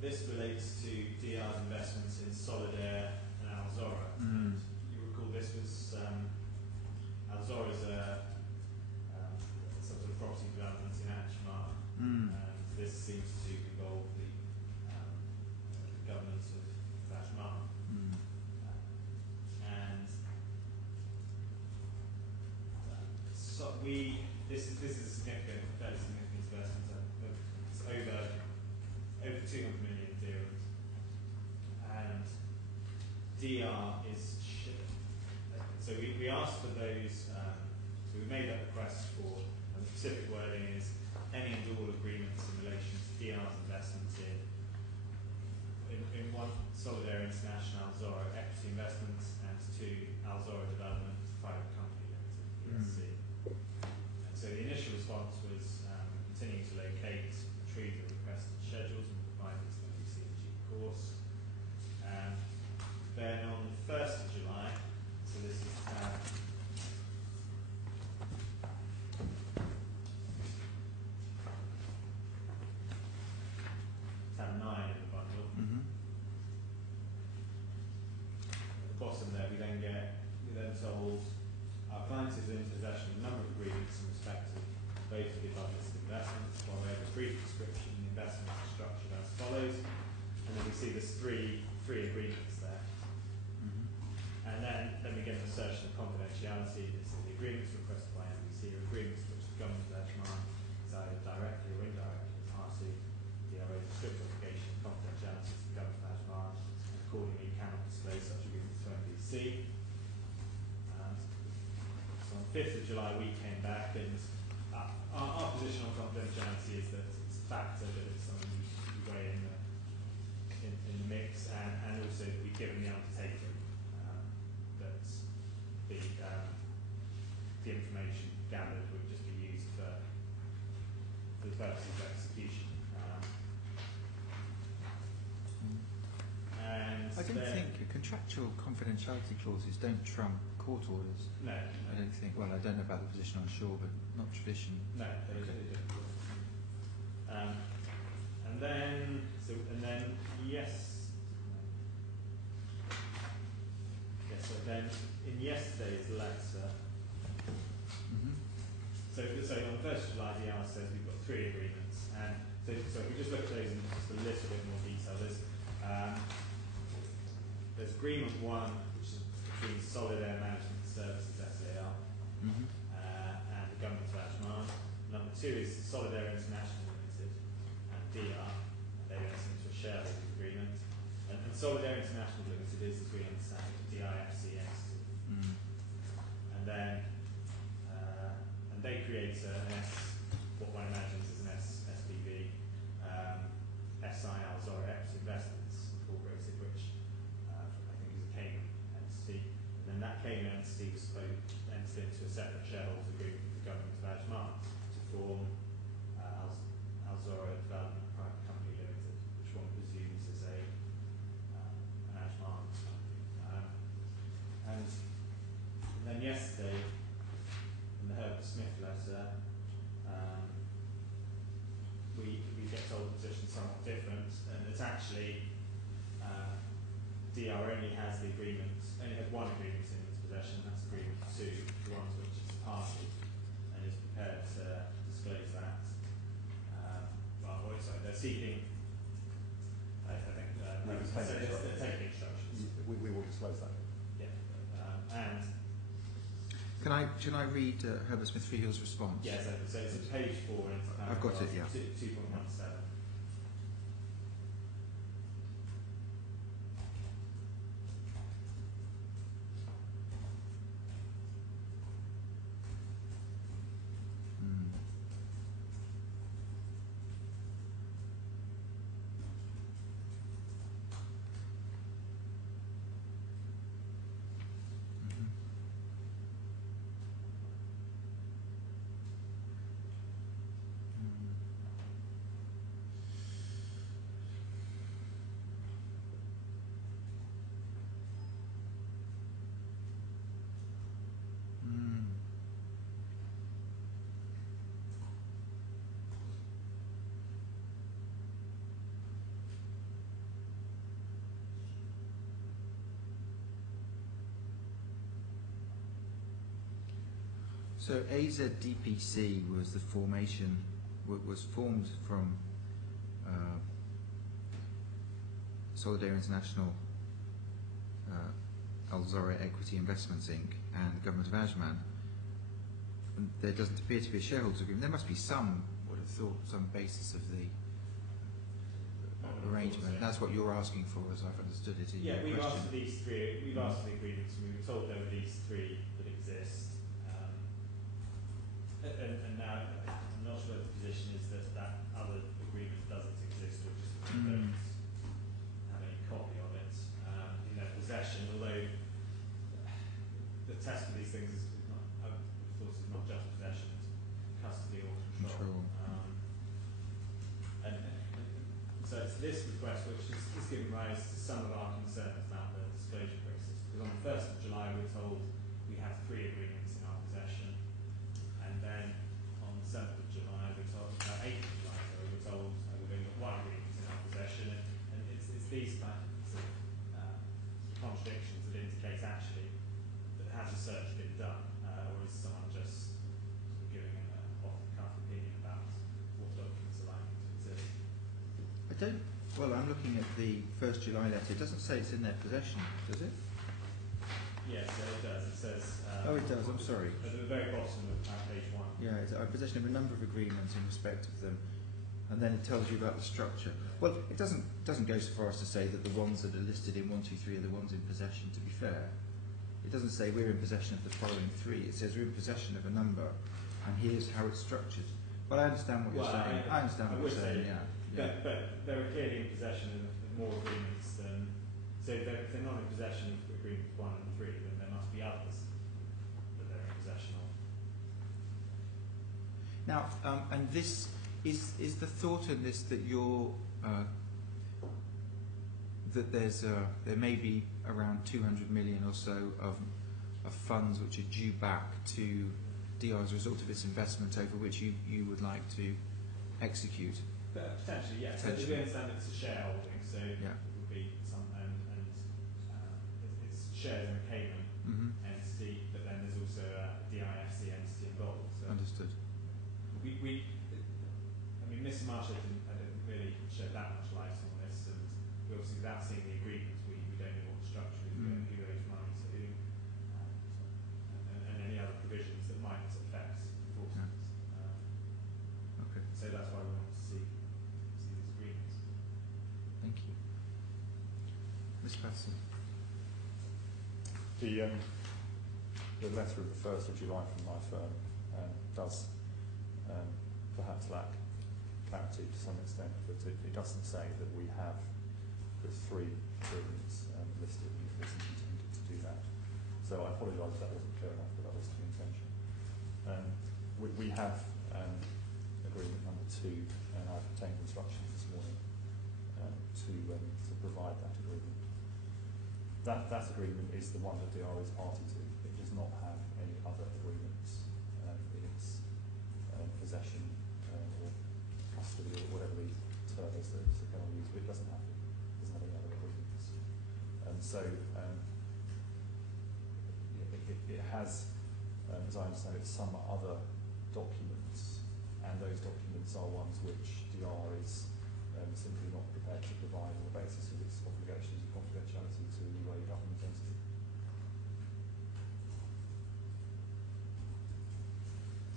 This relates to DR's investments in Solidaire and Alzora. You recall this was Alzora is some sort of property development in Ashmar, and this seems to involve the government of Ashmar. And so this is a significant, fairly significant investment. It's over 200 million dirhams, and DR is so we asked for those. So we made that request for, and the specific wording is any and all agreements in relation to DR's investment in one Solidaire International Alzora Equity Investments, and two Alzora Development Private Company Limited (P.J.S.C). And so the initial response was continuing to locate, retrieve the requested schedules and provide it to the BBC in due course. Then on the 1st of July, so this is tab 9 in the bundle. At the bottom there, we then told our client is in possession of a number of agreements in respect of both of the above listed investments. While we have a brief description, the investments are structured as follows, and then we see there's three agreements there. And then we get an assertion of confidentiality. It's the agreements requested by NBC are agreements which the government of Ashmar is either directly or indirectly a party. DR owes a strict obligation of confidentiality to the government of Ashmar, and accordingly cannot disclose such agreements to NBC. So on the 5th of July we came back, and our position on confidentiality is that it's a factor, that it's something we weigh in the mix, and also that we've given the undertaking that the information gathered would just be used for the purposes of execution. And I don't think contractual confidentiality clauses don't trump court orders. No. I don't think. Well, I don't know about the position on shore, but not tradition. No, they don't. So then in yesterday's letter. So on the 1st of July, the DR says we've got 3 agreements, and so if we just look at those in just a little bit more detail, there's agreement 1, which is between Solidaire Management Services (SAR) and the government of Ashmar. Number 2 is Solidaire International Limited and DR. They enter into a shareholding agreement, and Solidaire International Limited is, as we understand it, a DIFC entity. And then create what one imagines as an SPV, SI Alzora Equity Investments Incorporated, which I think is a Cayman entity. And then that Cayman entity was entered into a separate shareholders agreement with the government of Ajman to form Alzora Development Private Company Limited, which one presumes is an Ajman company. And then yesterday, in the Herbert Smith letter, we get told the position somewhat different, and it's actually DR only has the agreement, only has one agreement in its possession. That's agreement 2, the one to which it's a party, and is prepared to disclose that. Sorry, they're seeking. I think they're taking instructions. We will disclose that. Yeah, and. Can I read Herbert Smith Freehill's response? Yes, so it's page 4. And I've got it. Yeah. 2.17. So AZDPC was the formation, was formed from Solidaire International, Alzora Equity Investments Inc. and the Government of Ajman. And there doesn't appear to be a shareholders agreement. There must be some, would have thought, some basis of the arrangement. That's what you're asking for, as I've understood it in your question. We've asked for these 3. We've asked for the agreements, and we were told there were these 3 that exist. And now I'm not sure what the position is that other agreement doesn't exist, or just that they don't have any copy of it in their possession. Although the test for these things is not, of course, is not just possession, it's custody or control. And so it's this request which is giving rise to some of our concerns about the disclosure process. Because on the 1st of July we were told we have 3 agreements in our possession. And then on the 7th of July, we're told, 8th of July, sorry, we're told we've only got 1 agreement in our possession. And it's these types of contradictions that indicate actually that has a search been done, or is someone just sort of giving an off-the-cuff opinion about what documents are likely to exist? Well, I'm looking at the 1st July letter. It doesn't say it's in their possession, does it? Yes, it does. It says. Oh, it does. I'm sorry. At the very bottom of page 1. Yeah, it's a possession of a number of agreements in respect of them, and then it tells you about the structure. Well, it doesn't go so far as to say that the ones that are listed in 1, 2, 3 are the ones in possession. To be fair, it doesn't say we're in possession of the following 3. It says we're in possession of a number, and here's how it's structured. But I understand what you're saying. I understand what you're saying. Yeah. But they're clearly in possession of more agreements than. So if they're not in possession of agreements 1 and 3, then there must be others that they're in possession of. Now, and this is the thought in this that you're that there may be around 200 million or so of funds which are due back to DR as a result of its investment, over which you would like to execute. Potentially, yes. Potentially. We understand it's a shareholding, so Yeah. it would be some, and it's shares in a Cayman entity, but then there's also a DIFC entity involved. So Understood. I mean, Mr. Marshall didn't really shed that much light on this, and we obviously, without seeing the agreements, we don't know what the structure is, we don't know who owes money to who, and any other provisions that might affect enforcement. Okay. So that's why we want to see these agreements. Thank you. Ms. Patterson. The letter of the 1st of July from my firm does perhaps lack clarity to some extent, but it doesn't say that we have the 3 agreements listed, and it isn't intended to do that. So I apologise if that wasn't clear enough, but that was the intention. We have agreement number 2, and I've obtained instructions this morning to provide that agreement. That agreement is the one that DR is party to. It does not have any other agreements in its possession or custody or whatever the term is that it's going to use, but it doesn't have any other agreements. So it has, as I understand it, some other documents, and those documents are ones which DR is simply not prepared to provide on the basis of its obligations of confidentiality to a UAE government entity.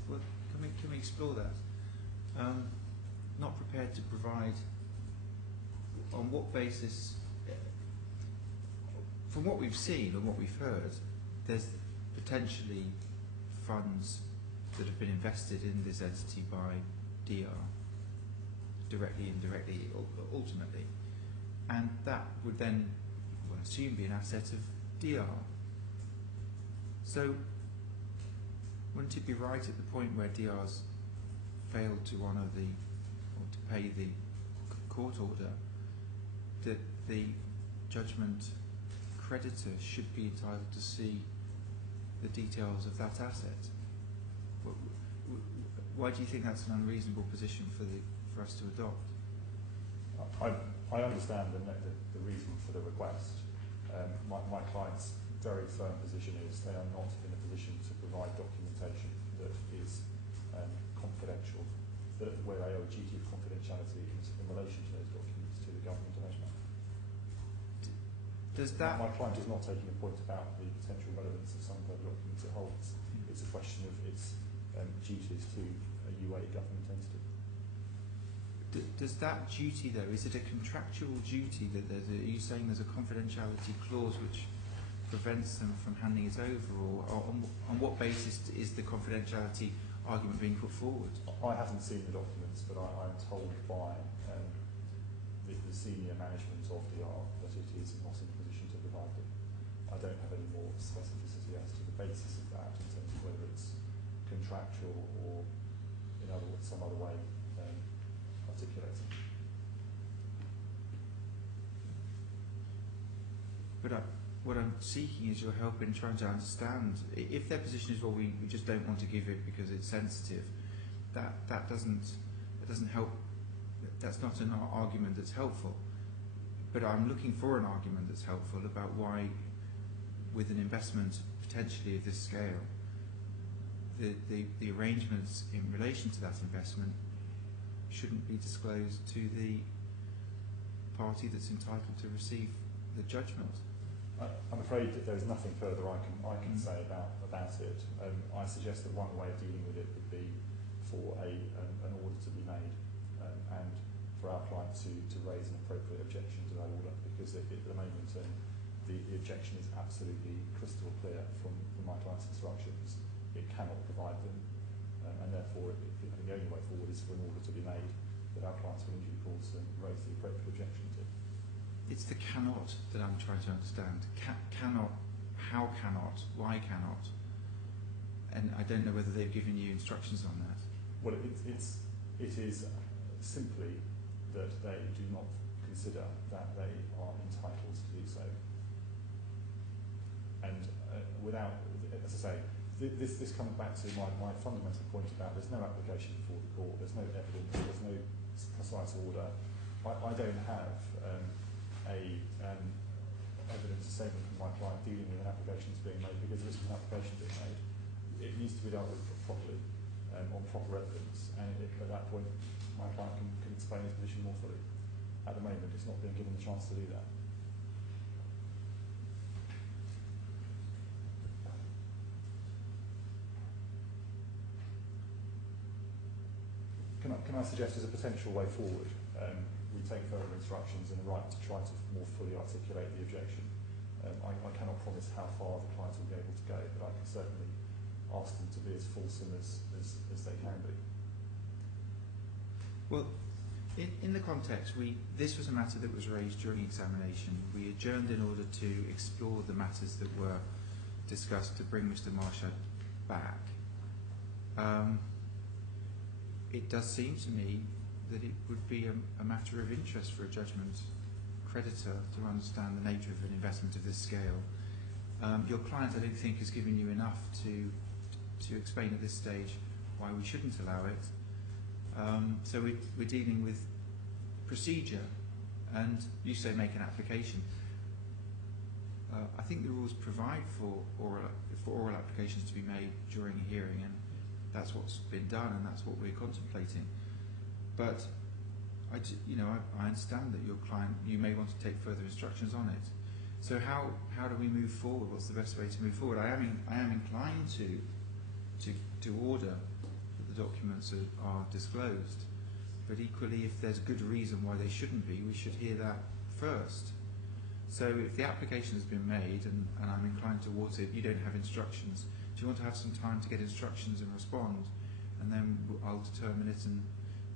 Well, can we explore that? Not prepared to provide. On what basis? From what we've seen and what we've heard, there's potentially funds that have been invested in this entity by DR, directly, indirectly, ultimately, and that would then, I assume, be an asset of DR. So, wouldn't it be right at the point where DR's failed to honour or to pay the court order, that the judgment creditor should be entitled to see the details of that asset? Why do you think that's an unreasonable position for us to adopt? I understand the reason for the request. My client's very firm position is they are not in a position to provide documentation that is confidential, where they owe a duty of confidentiality in relation to those documents to the government of Oman. My client is not taking a point about the potential relevance of some of the documents it holds. It's a question of its duties to a UAE government entity. Does that duty, though, is it a contractual duty that are you saying there's a confidentiality clause which prevents them from handing it over, or on what basis is the confidentiality argument being put forward? I haven't seen the documents, but I'm told by the senior management of DR that it is not in a position to provide them. I don't have any more specificity as to the basis of that in terms of whether it's contractual or, in other words, some other way articulated. But what I'm seeking is your help in trying to understand. If their position is, well, we just don't want to give it because it's sensitive, that doesn't help. That's not an argument that's helpful. But I'm looking for an argument that's helpful about why, with an investment potentially of this scale, the arrangements in relation to that investment shouldn't be disclosed to the party that's entitled to receive the judgment. I'm afraid that there's nothing further I can say about it. I suggest that one way of dealing with it would be for an order to be made, and for our client to raise an appropriate objection to that order, because at the moment the objection is absolutely crystal clear from my client's instructions. It cannot provide them, and therefore the only way forward is for an order to be made that our clients will in due course raise the appropriate objection to. It's the cannot that I'm trying to understand. Cannot, how cannot, why cannot? And I don't know whether they've given you instructions on that. Well, it is simply that they do not consider that they are entitled to do so. And without, as I say, this comes back to my fundamental point about there's no application before the court, there's no evidence, there's no precise order. I don't have evidence, a statement from my client dealing with an application that's being made because there isn't an application being made. It needs to be dealt with properly, on proper evidence, and at that point my client can explain his position more fully. At the moment it's not being given the chance to do that. Can I suggest as a potential way forward, we take further instructions and the right to try to more fully articulate the objection. I cannot promise how far the clients will be able to go, but I can certainly ask them to be as fulsome as they can be. Well, in the context, this was a matter that was raised during examination. We adjourned in order to explore the matters that were discussed to bring Mr. Marshad back. It does seem to me that it would be a matter of interest for a judgment creditor to understand the nature of an investment of this scale. Your client, I don't think, has given you enough to explain at this stage why we shouldn't allow it. So we're dealing with procedure, and you say make an application. I think the rules provide for oral applications to be made during a hearing, and that's what's been done, and that's what we're contemplating. But I understand that your client, you may want to take further instructions on it. So how do we move forward? What's the best way to move forward? I am inclined to order that the documents are disclosed, but equally, if there's a good reason why they shouldn't be, we should hear that first. So if the application has been made and I'm inclined towards it, you don't have instructions. Do you want to have some time to get instructions and respond, and then I'll determine it and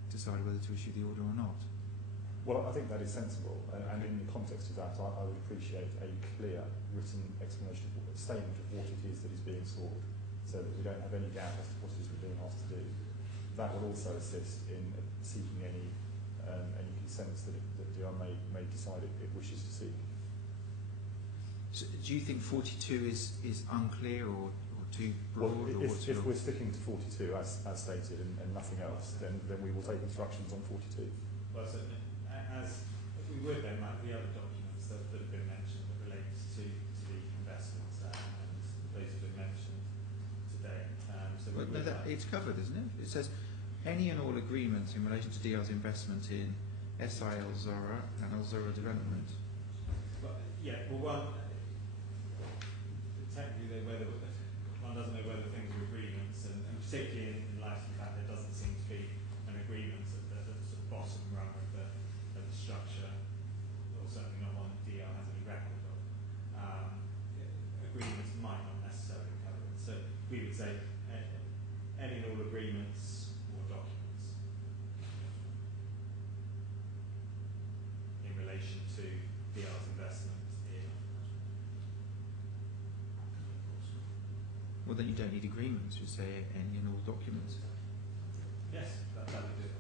decide whether to issue the order or not? Well, I think that is sensible, and in the context of that, I would appreciate a clear written explanation, a statement of what it is that is being sought, so that we don't have any doubt as to what it is we're being asked to do. That will also assist in seeking any consents that DR may decide it wishes to seek. So do you think 42 is unclear or too broad? Well, if we're sticking to 42 as stated and nothing else, then we will take instructions on 42. Well, so as we would then like the other documents that have been mentioned that relate to the investments, and those have been mentioned today. It's covered, isn't it? It says any and all agreements in relation to DR's investment in SI Al Zara and Al Zara Development. Well, yeah, well, technically, whether one doesn't know whether things are agreements, and particularly in light of the fact there doesn't seem to be an agreement at the sort of bottom rung of the structure, or certainly not one that DR has any record of. Agreements might not necessarily cover it. So we would say any and all agreements or documents in relation to DR's investment in. Well, then you don't need agreements. You say any and all documents. Yes, that would do it.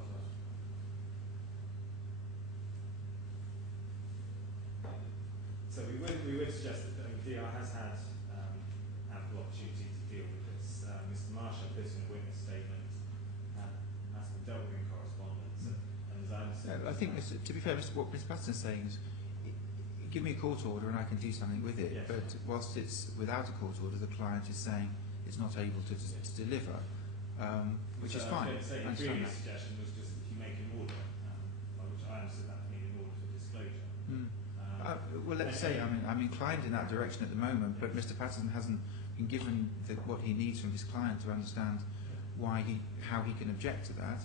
So we would suggest that DR has had ample opportunity to deal with this. Mr. Marshall put in a witness statement, has been dealt with in correspondence, and as I understand, I think, to be fair, what Mr. Patterson is saying is, give me a court order and I can do something with it. Yes. But whilst it's without a court order, the client is saying it's not able to deliver, which is fine. The previous suggestion was just that you make an order, which I understood that to mean an order for disclosure. Well, let's say I'm inclined in that direction at the moment, but Mr. Patterson hasn't been given what he needs from his client to understand how he can object to that.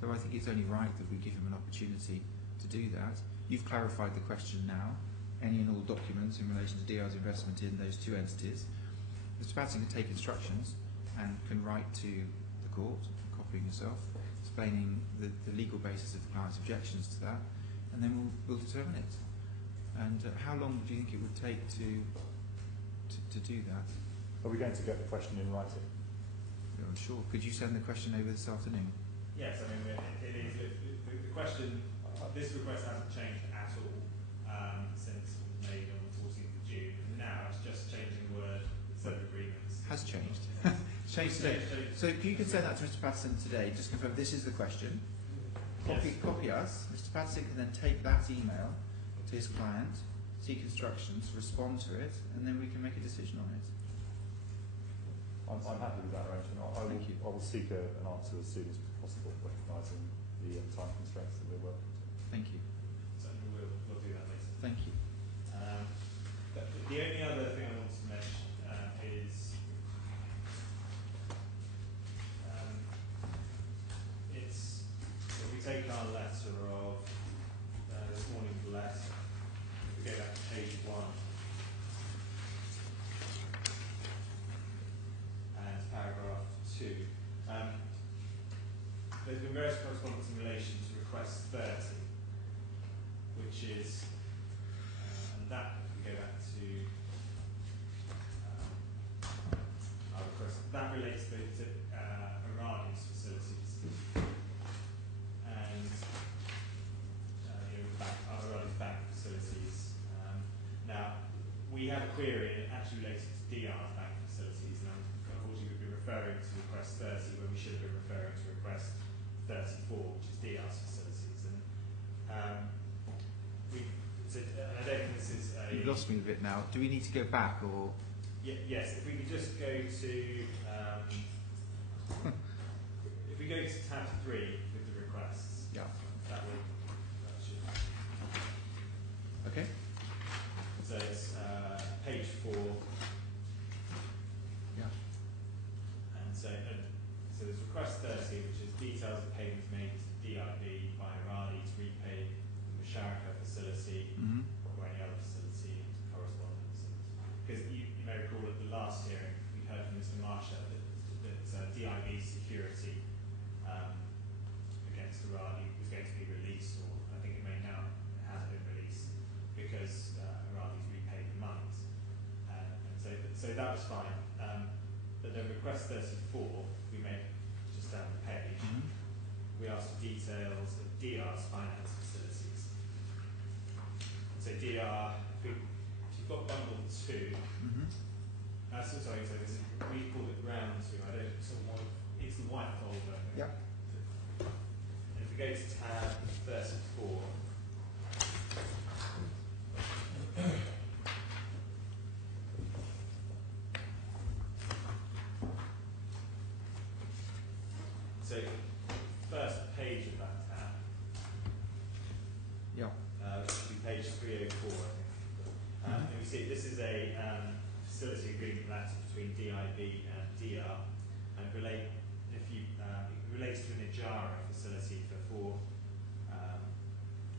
So I think it's only right that we give him an opportunity to do that. You've clarified the question now. Any and all documents in relation to DR's investment in those two entities. Mr. Patterson can take instructions and can write to the court, copying yourself, explaining the legal basis of the client's objections to that, and then we'll determine it. And how long do you think it would take to do that? Are we going to get the question in writing? I'm sure. Could you send the question over this afternoon? Yes, I mean, it is. The question, this request hasn't changed at all since it was made on the 14th of June. Now it's just changing the word instead of agreements. Has changed. It's changed today. So if you could send that to Mr. Patterson today, just confirm this is the question. Copy us. Mr. Patterson can then take that email to his client, seek instructions, respond to it, and then we can make a decision on it. I'm happy with that arrangement. I will seek an answer as soon as possible, recognising the time constraints that we're working to. Thank you. So we'll do that later. Thank you. The only other thing I want to mention is if we take our letter of this morning's letter, we go back to page 1 and paragraph 2. there's been various correspondence in relation to request 30, which is, and that, if we go back to our request, that relates to Aradi's facilities. And Aradi's bank facilities. Now, we had a query and it actually related to DR's bank facilities, and unfortunately we've been referring to request 30 when we should have been referring to request 34, which is DR's facilities. And I don't think this is a... You've lost me a bit now. Do we need to go back or...? Yes, if we could just go to... if we go to tab 3 with the requests, Yeah. that should... Okay. So it's page 4. Yeah. And so there's request 30, which is details of payments made to DIB by Aradi to repay the Musharaka facility or any other facility correspondence. Because you may recall at the last hearing, we heard from Mr. Marsha that DIB's security against Aradi was going to be released, or I think it may now has been released, because Aradi's repaid the monies. And so that was fine. But then request 34, we made just down the page, we asked for details of DR's finance facilities. So DR, if you've got bundle 2, sorry, so we call it round 2, I don't, it's the white folder. Yeah. And if we go to tab 34, so first page of that tab, which would be page 304, I think. And we see this is a facility agreement that's between DIB and DR, and it relates to an Ijara facility for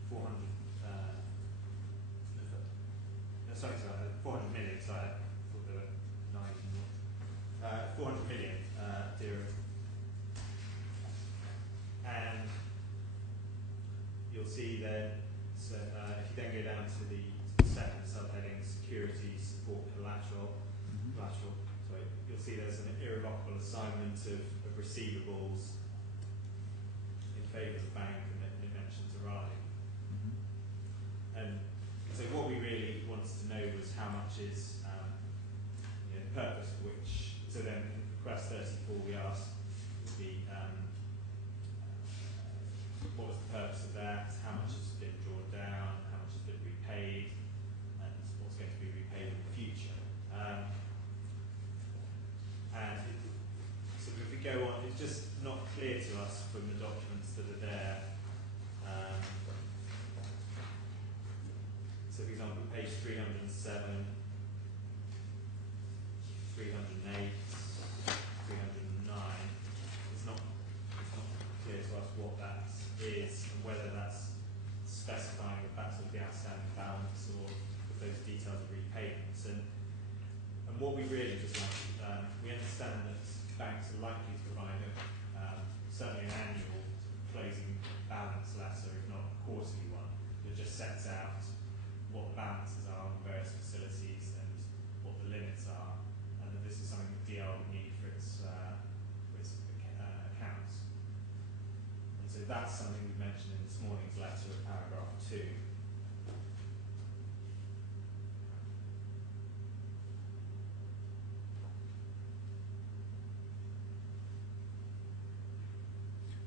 400 million, sorry, I thought there were 9 more. 400 million dirham. And you'll see then, so if you then go down to the second subheading, security support collateral, sorry, you'll see there's an irrevocable assignment of receivables in favour of the bank, and it mentions Aradi. And so what we really wanted to know was how much is the purpose for which. So then in request 34 we asked what was the purpose of that, how much has been drawn down, how much has been repaid, and what's going to be repaid in the future. So if we go on, it's just not clear to us from the documents that are there. So for example, page 307, 308, 309, it's not clear to us what that is and whether that's specifying the fact of the outstanding balance or if those details of repayments. And what we really just like, we understand that banks are likely to provide certainly an annual closing balance letter, if not a quarterly one, that just sets out what the balances are on various facilities and what the limits are, and that this is something that DR will need for its accounts. And so that's something we mentioned in this morning's letter of paragraph 2.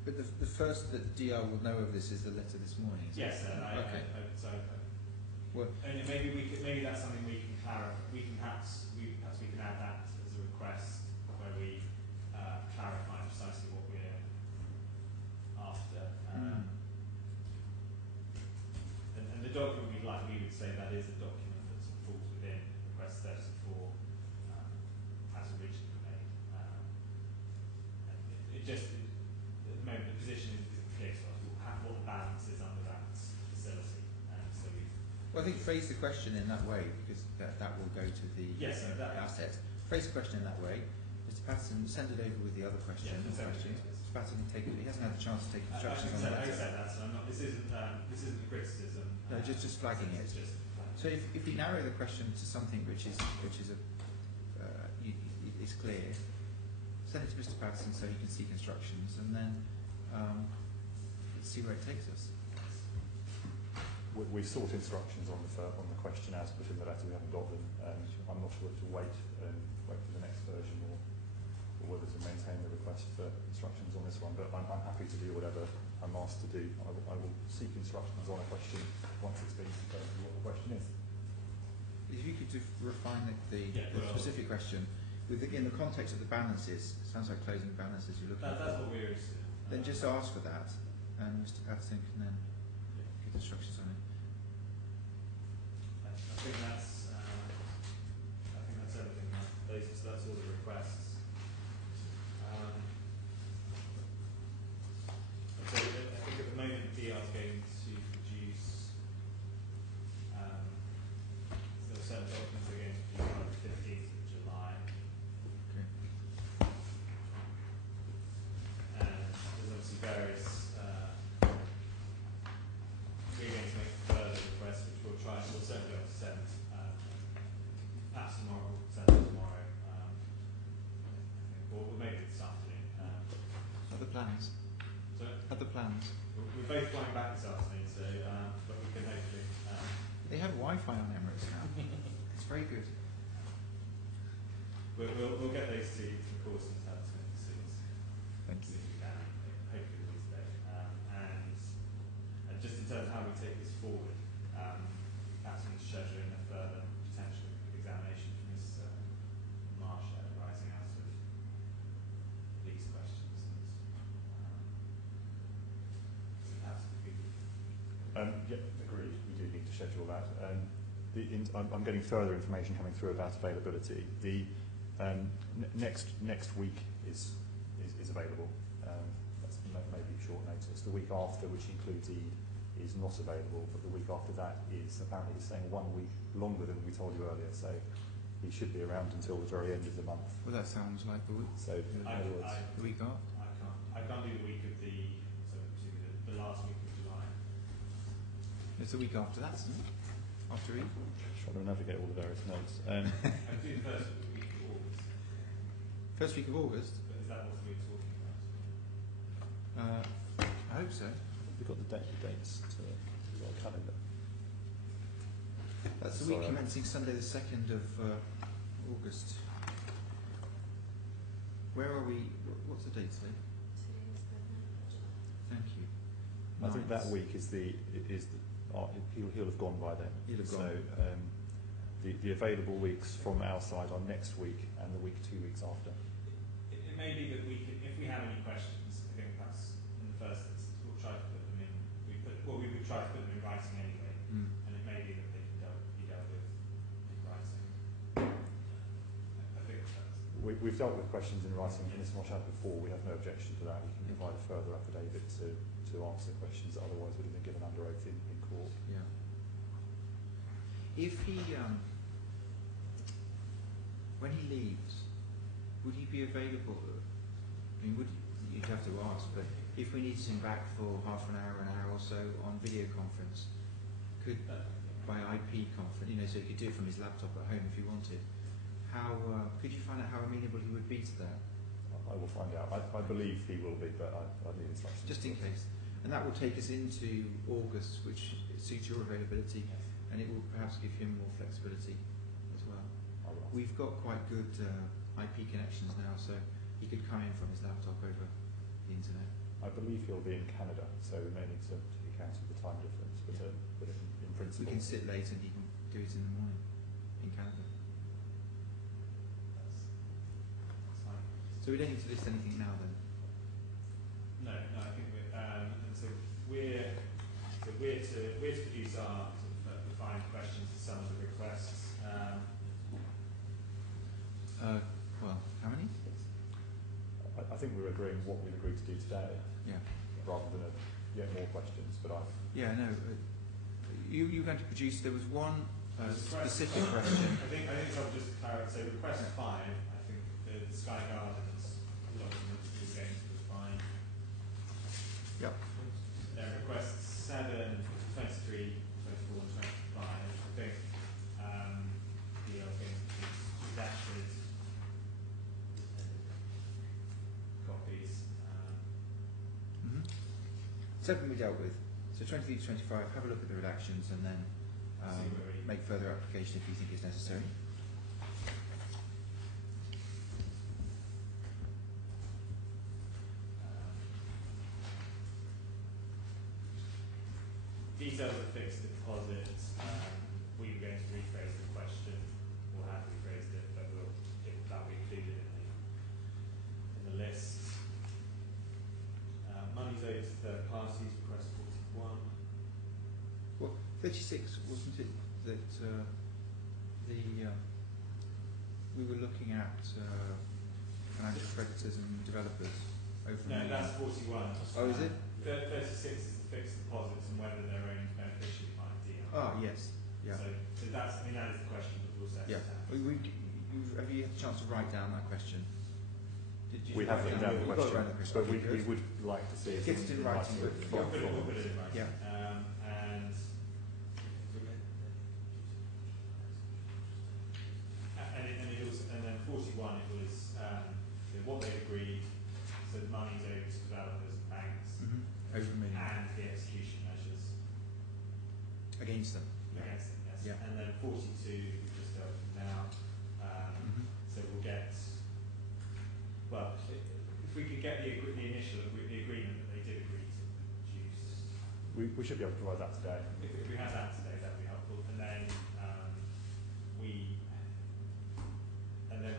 But the first that DR will know of this is the letter this morning. Yes, okay. Well, and maybe that's something we can clarify. Perhaps we can add that as a request where we clarify precisely what we're after. And the document we would say that is a document that falls within request 34 as originally made. And it just at the moment the position isn't clear to us what the balance is under that facility. So we. Well, I think phrase the question in that way, because that will go to the asset. Phrase the question in that way. Mr. Patterson, send it over with the other question. Yeah, Mr. Patterson, he hasn't had a chance to take instructions on I that. said that, so I'm not, this isn't a criticism. No, just flagging it. So if we narrow the question to something which is clear, send it to Mr. Patterson so he can seek instructions, and then let's see where it takes us. We sought instructions on the question as within the letter. We haven't got them. I'm not sure to wait for the next version or whether to maintain the request for instructions on this one. But I'm happy to do whatever I'm asked to do. I will seek instructions on a question once it's been confirmed what the question is. If you could refine the specific question in the context of the balances, it sounds like closing balances you're looking That's for. what we're interested in. Then just ask for that, and Mr. Patterson can then give instructions on it. I think that's everything. So that's all the requests. So I think at the moment DR is going to produce the certain documents are going to produce by the 15th of July. Okay. And there's obviously various we're going to make further requests which we'll certainly be able to send perhaps tomorrow, or maybe this afternoon. Other plans? So Other plans? we're both flying back this afternoon, so but we can hopefully. They have Wi-Fi on Emirates now. It's very good. We'll get those to the course and as soon as Thank you. we can. Hopefully we'll be today. And just in terms of how we take this forward, perhaps we need to schedule in a further potential examination from Ms. Marsh arising out of these questions. And perhaps if we Yeah, agreed. We do need to schedule that. I'm getting further information coming through about availability. The next week is available. That's maybe short notice. The week after, which includes Eid, is not available, but the week after that is apparently staying 1 week longer than we told you earlier. So he should be around until the very end of the month. Well, that sounds like the week. So in other words, The week after. I can't do the week of the last week of July. It's the week after that, isn't it? After Eid. trying to navigate all the various notes. I can do the first week of August. First week of August. But is that what we're talking about? I hope so. We've got the dates to our calendar. That's the week commencing Sunday the 2nd of August. Where are we? What's the date today? Today is the 9th of July. Thank you. I think that week is he'll have gone by then. He'll have gone. So the available weeks from our side are next week and the week 2 weeks after. It may be that we could, if we have any questions, I think perhaps in the first instance we'll try to put them in. We would try to put them in writing anyway, and it may be that they can be dealt with in writing. I think that's. We've dealt with questions in writing from Ms. Moshad before. We have no objection to that. We can provide a further affidavit to answer questions that otherwise would have been given under oath in court. Yeah. If he, when he leaves, would he be available? I mean, you'd have to ask, but if we need him back for half an hour or so on video conference, by IP conference, so he could do it from his laptop at home if he wanted. How could you find out how amenable he would be to that? I will find out. I believe he will be, but I need instructions. Just in case. And that will take us into August, which suits your availability, and it will perhaps give him more flexibility as well. We've got quite good IP connections now, so he could come in from his laptop over the internet. I believe he'll be in Canada, so we may need to take account of the time difference, but in principle. We can sit late and he can do it in the morning in Canada. That's fine. So we don't need to list anything now then? No, I think we're to produce our sort of refined questions to some of the requests. Well, how many? I think we're agreeing what we've agreed to do today, Yeah. rather than yet more questions. But Yeah, no. You were going to produce. There was one specific question. I think I'll just clarify. So request 5. I think the Sky Gardens document we were going to was fine. Yep. Then requests 7, 23, 24 and 25. I think we are going to choose redacted copies. 7 we dealt with. So 23 to 25, have a look at the redactions and then make further application if you think it's necessary. Details of fixed deposits. We were going to rephrase the question, or have rephrased it, but that'll be included in the list. Monies owed to third parties, request 41. Well, 36, wasn't it that we were looking at financial creditors and developers over? No, that's 41. Oh, is it? 36 is the fixed deposits and whether they're owned beneficially by DR. Ah, yes. Yeah. So that's, I mean, that is the question that we'll set. Yeah. Have you had a chance to write down that question? Did you We have written down the question, but we good. would like to see it Get it in writing, but We'll put it in writing. Yeah. And then 41 it was what they agreed, so the money's owed to developers and banks Over a million. and the execution measures Against them. against them, yes. Yeah. And then 42 we've just dealt with now. So we'll get, well, if we could get the initial agreement that they did agree to produce. We should be able to provide that today. If we have that today, that would be helpful. And then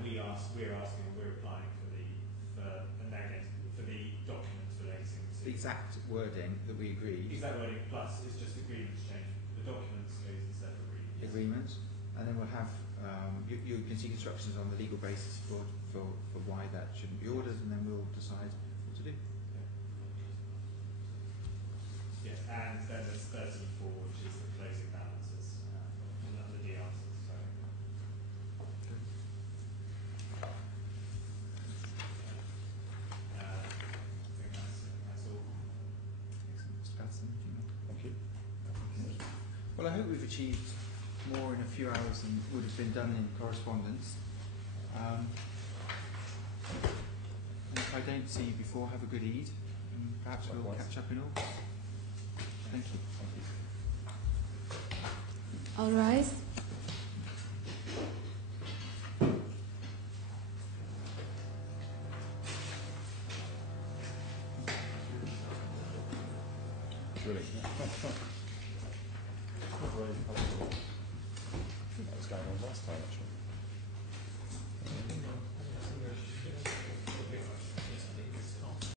we're asking, we're applying for the documents relating to The exact wording that we agreed. exact wording plus it's just agreements change. The documents goes instead of agreements. Agreements, and then we'll have you can seek instructions on the legal basis for why that shouldn't be ordered, and then we'll decide what to do. Yes, and then there's 34, which is the closing balances and the DRs. I think that's all. Excellent. Mr. Patterson, Thank you. well, I hope we've achieved more in a few hours than would have been done in correspondence. And if I don't see you before, have a good Eid, and perhaps we'll catch up in August. Thank you. All rise. Really? Not very helpful. I think that was going on last time, actually.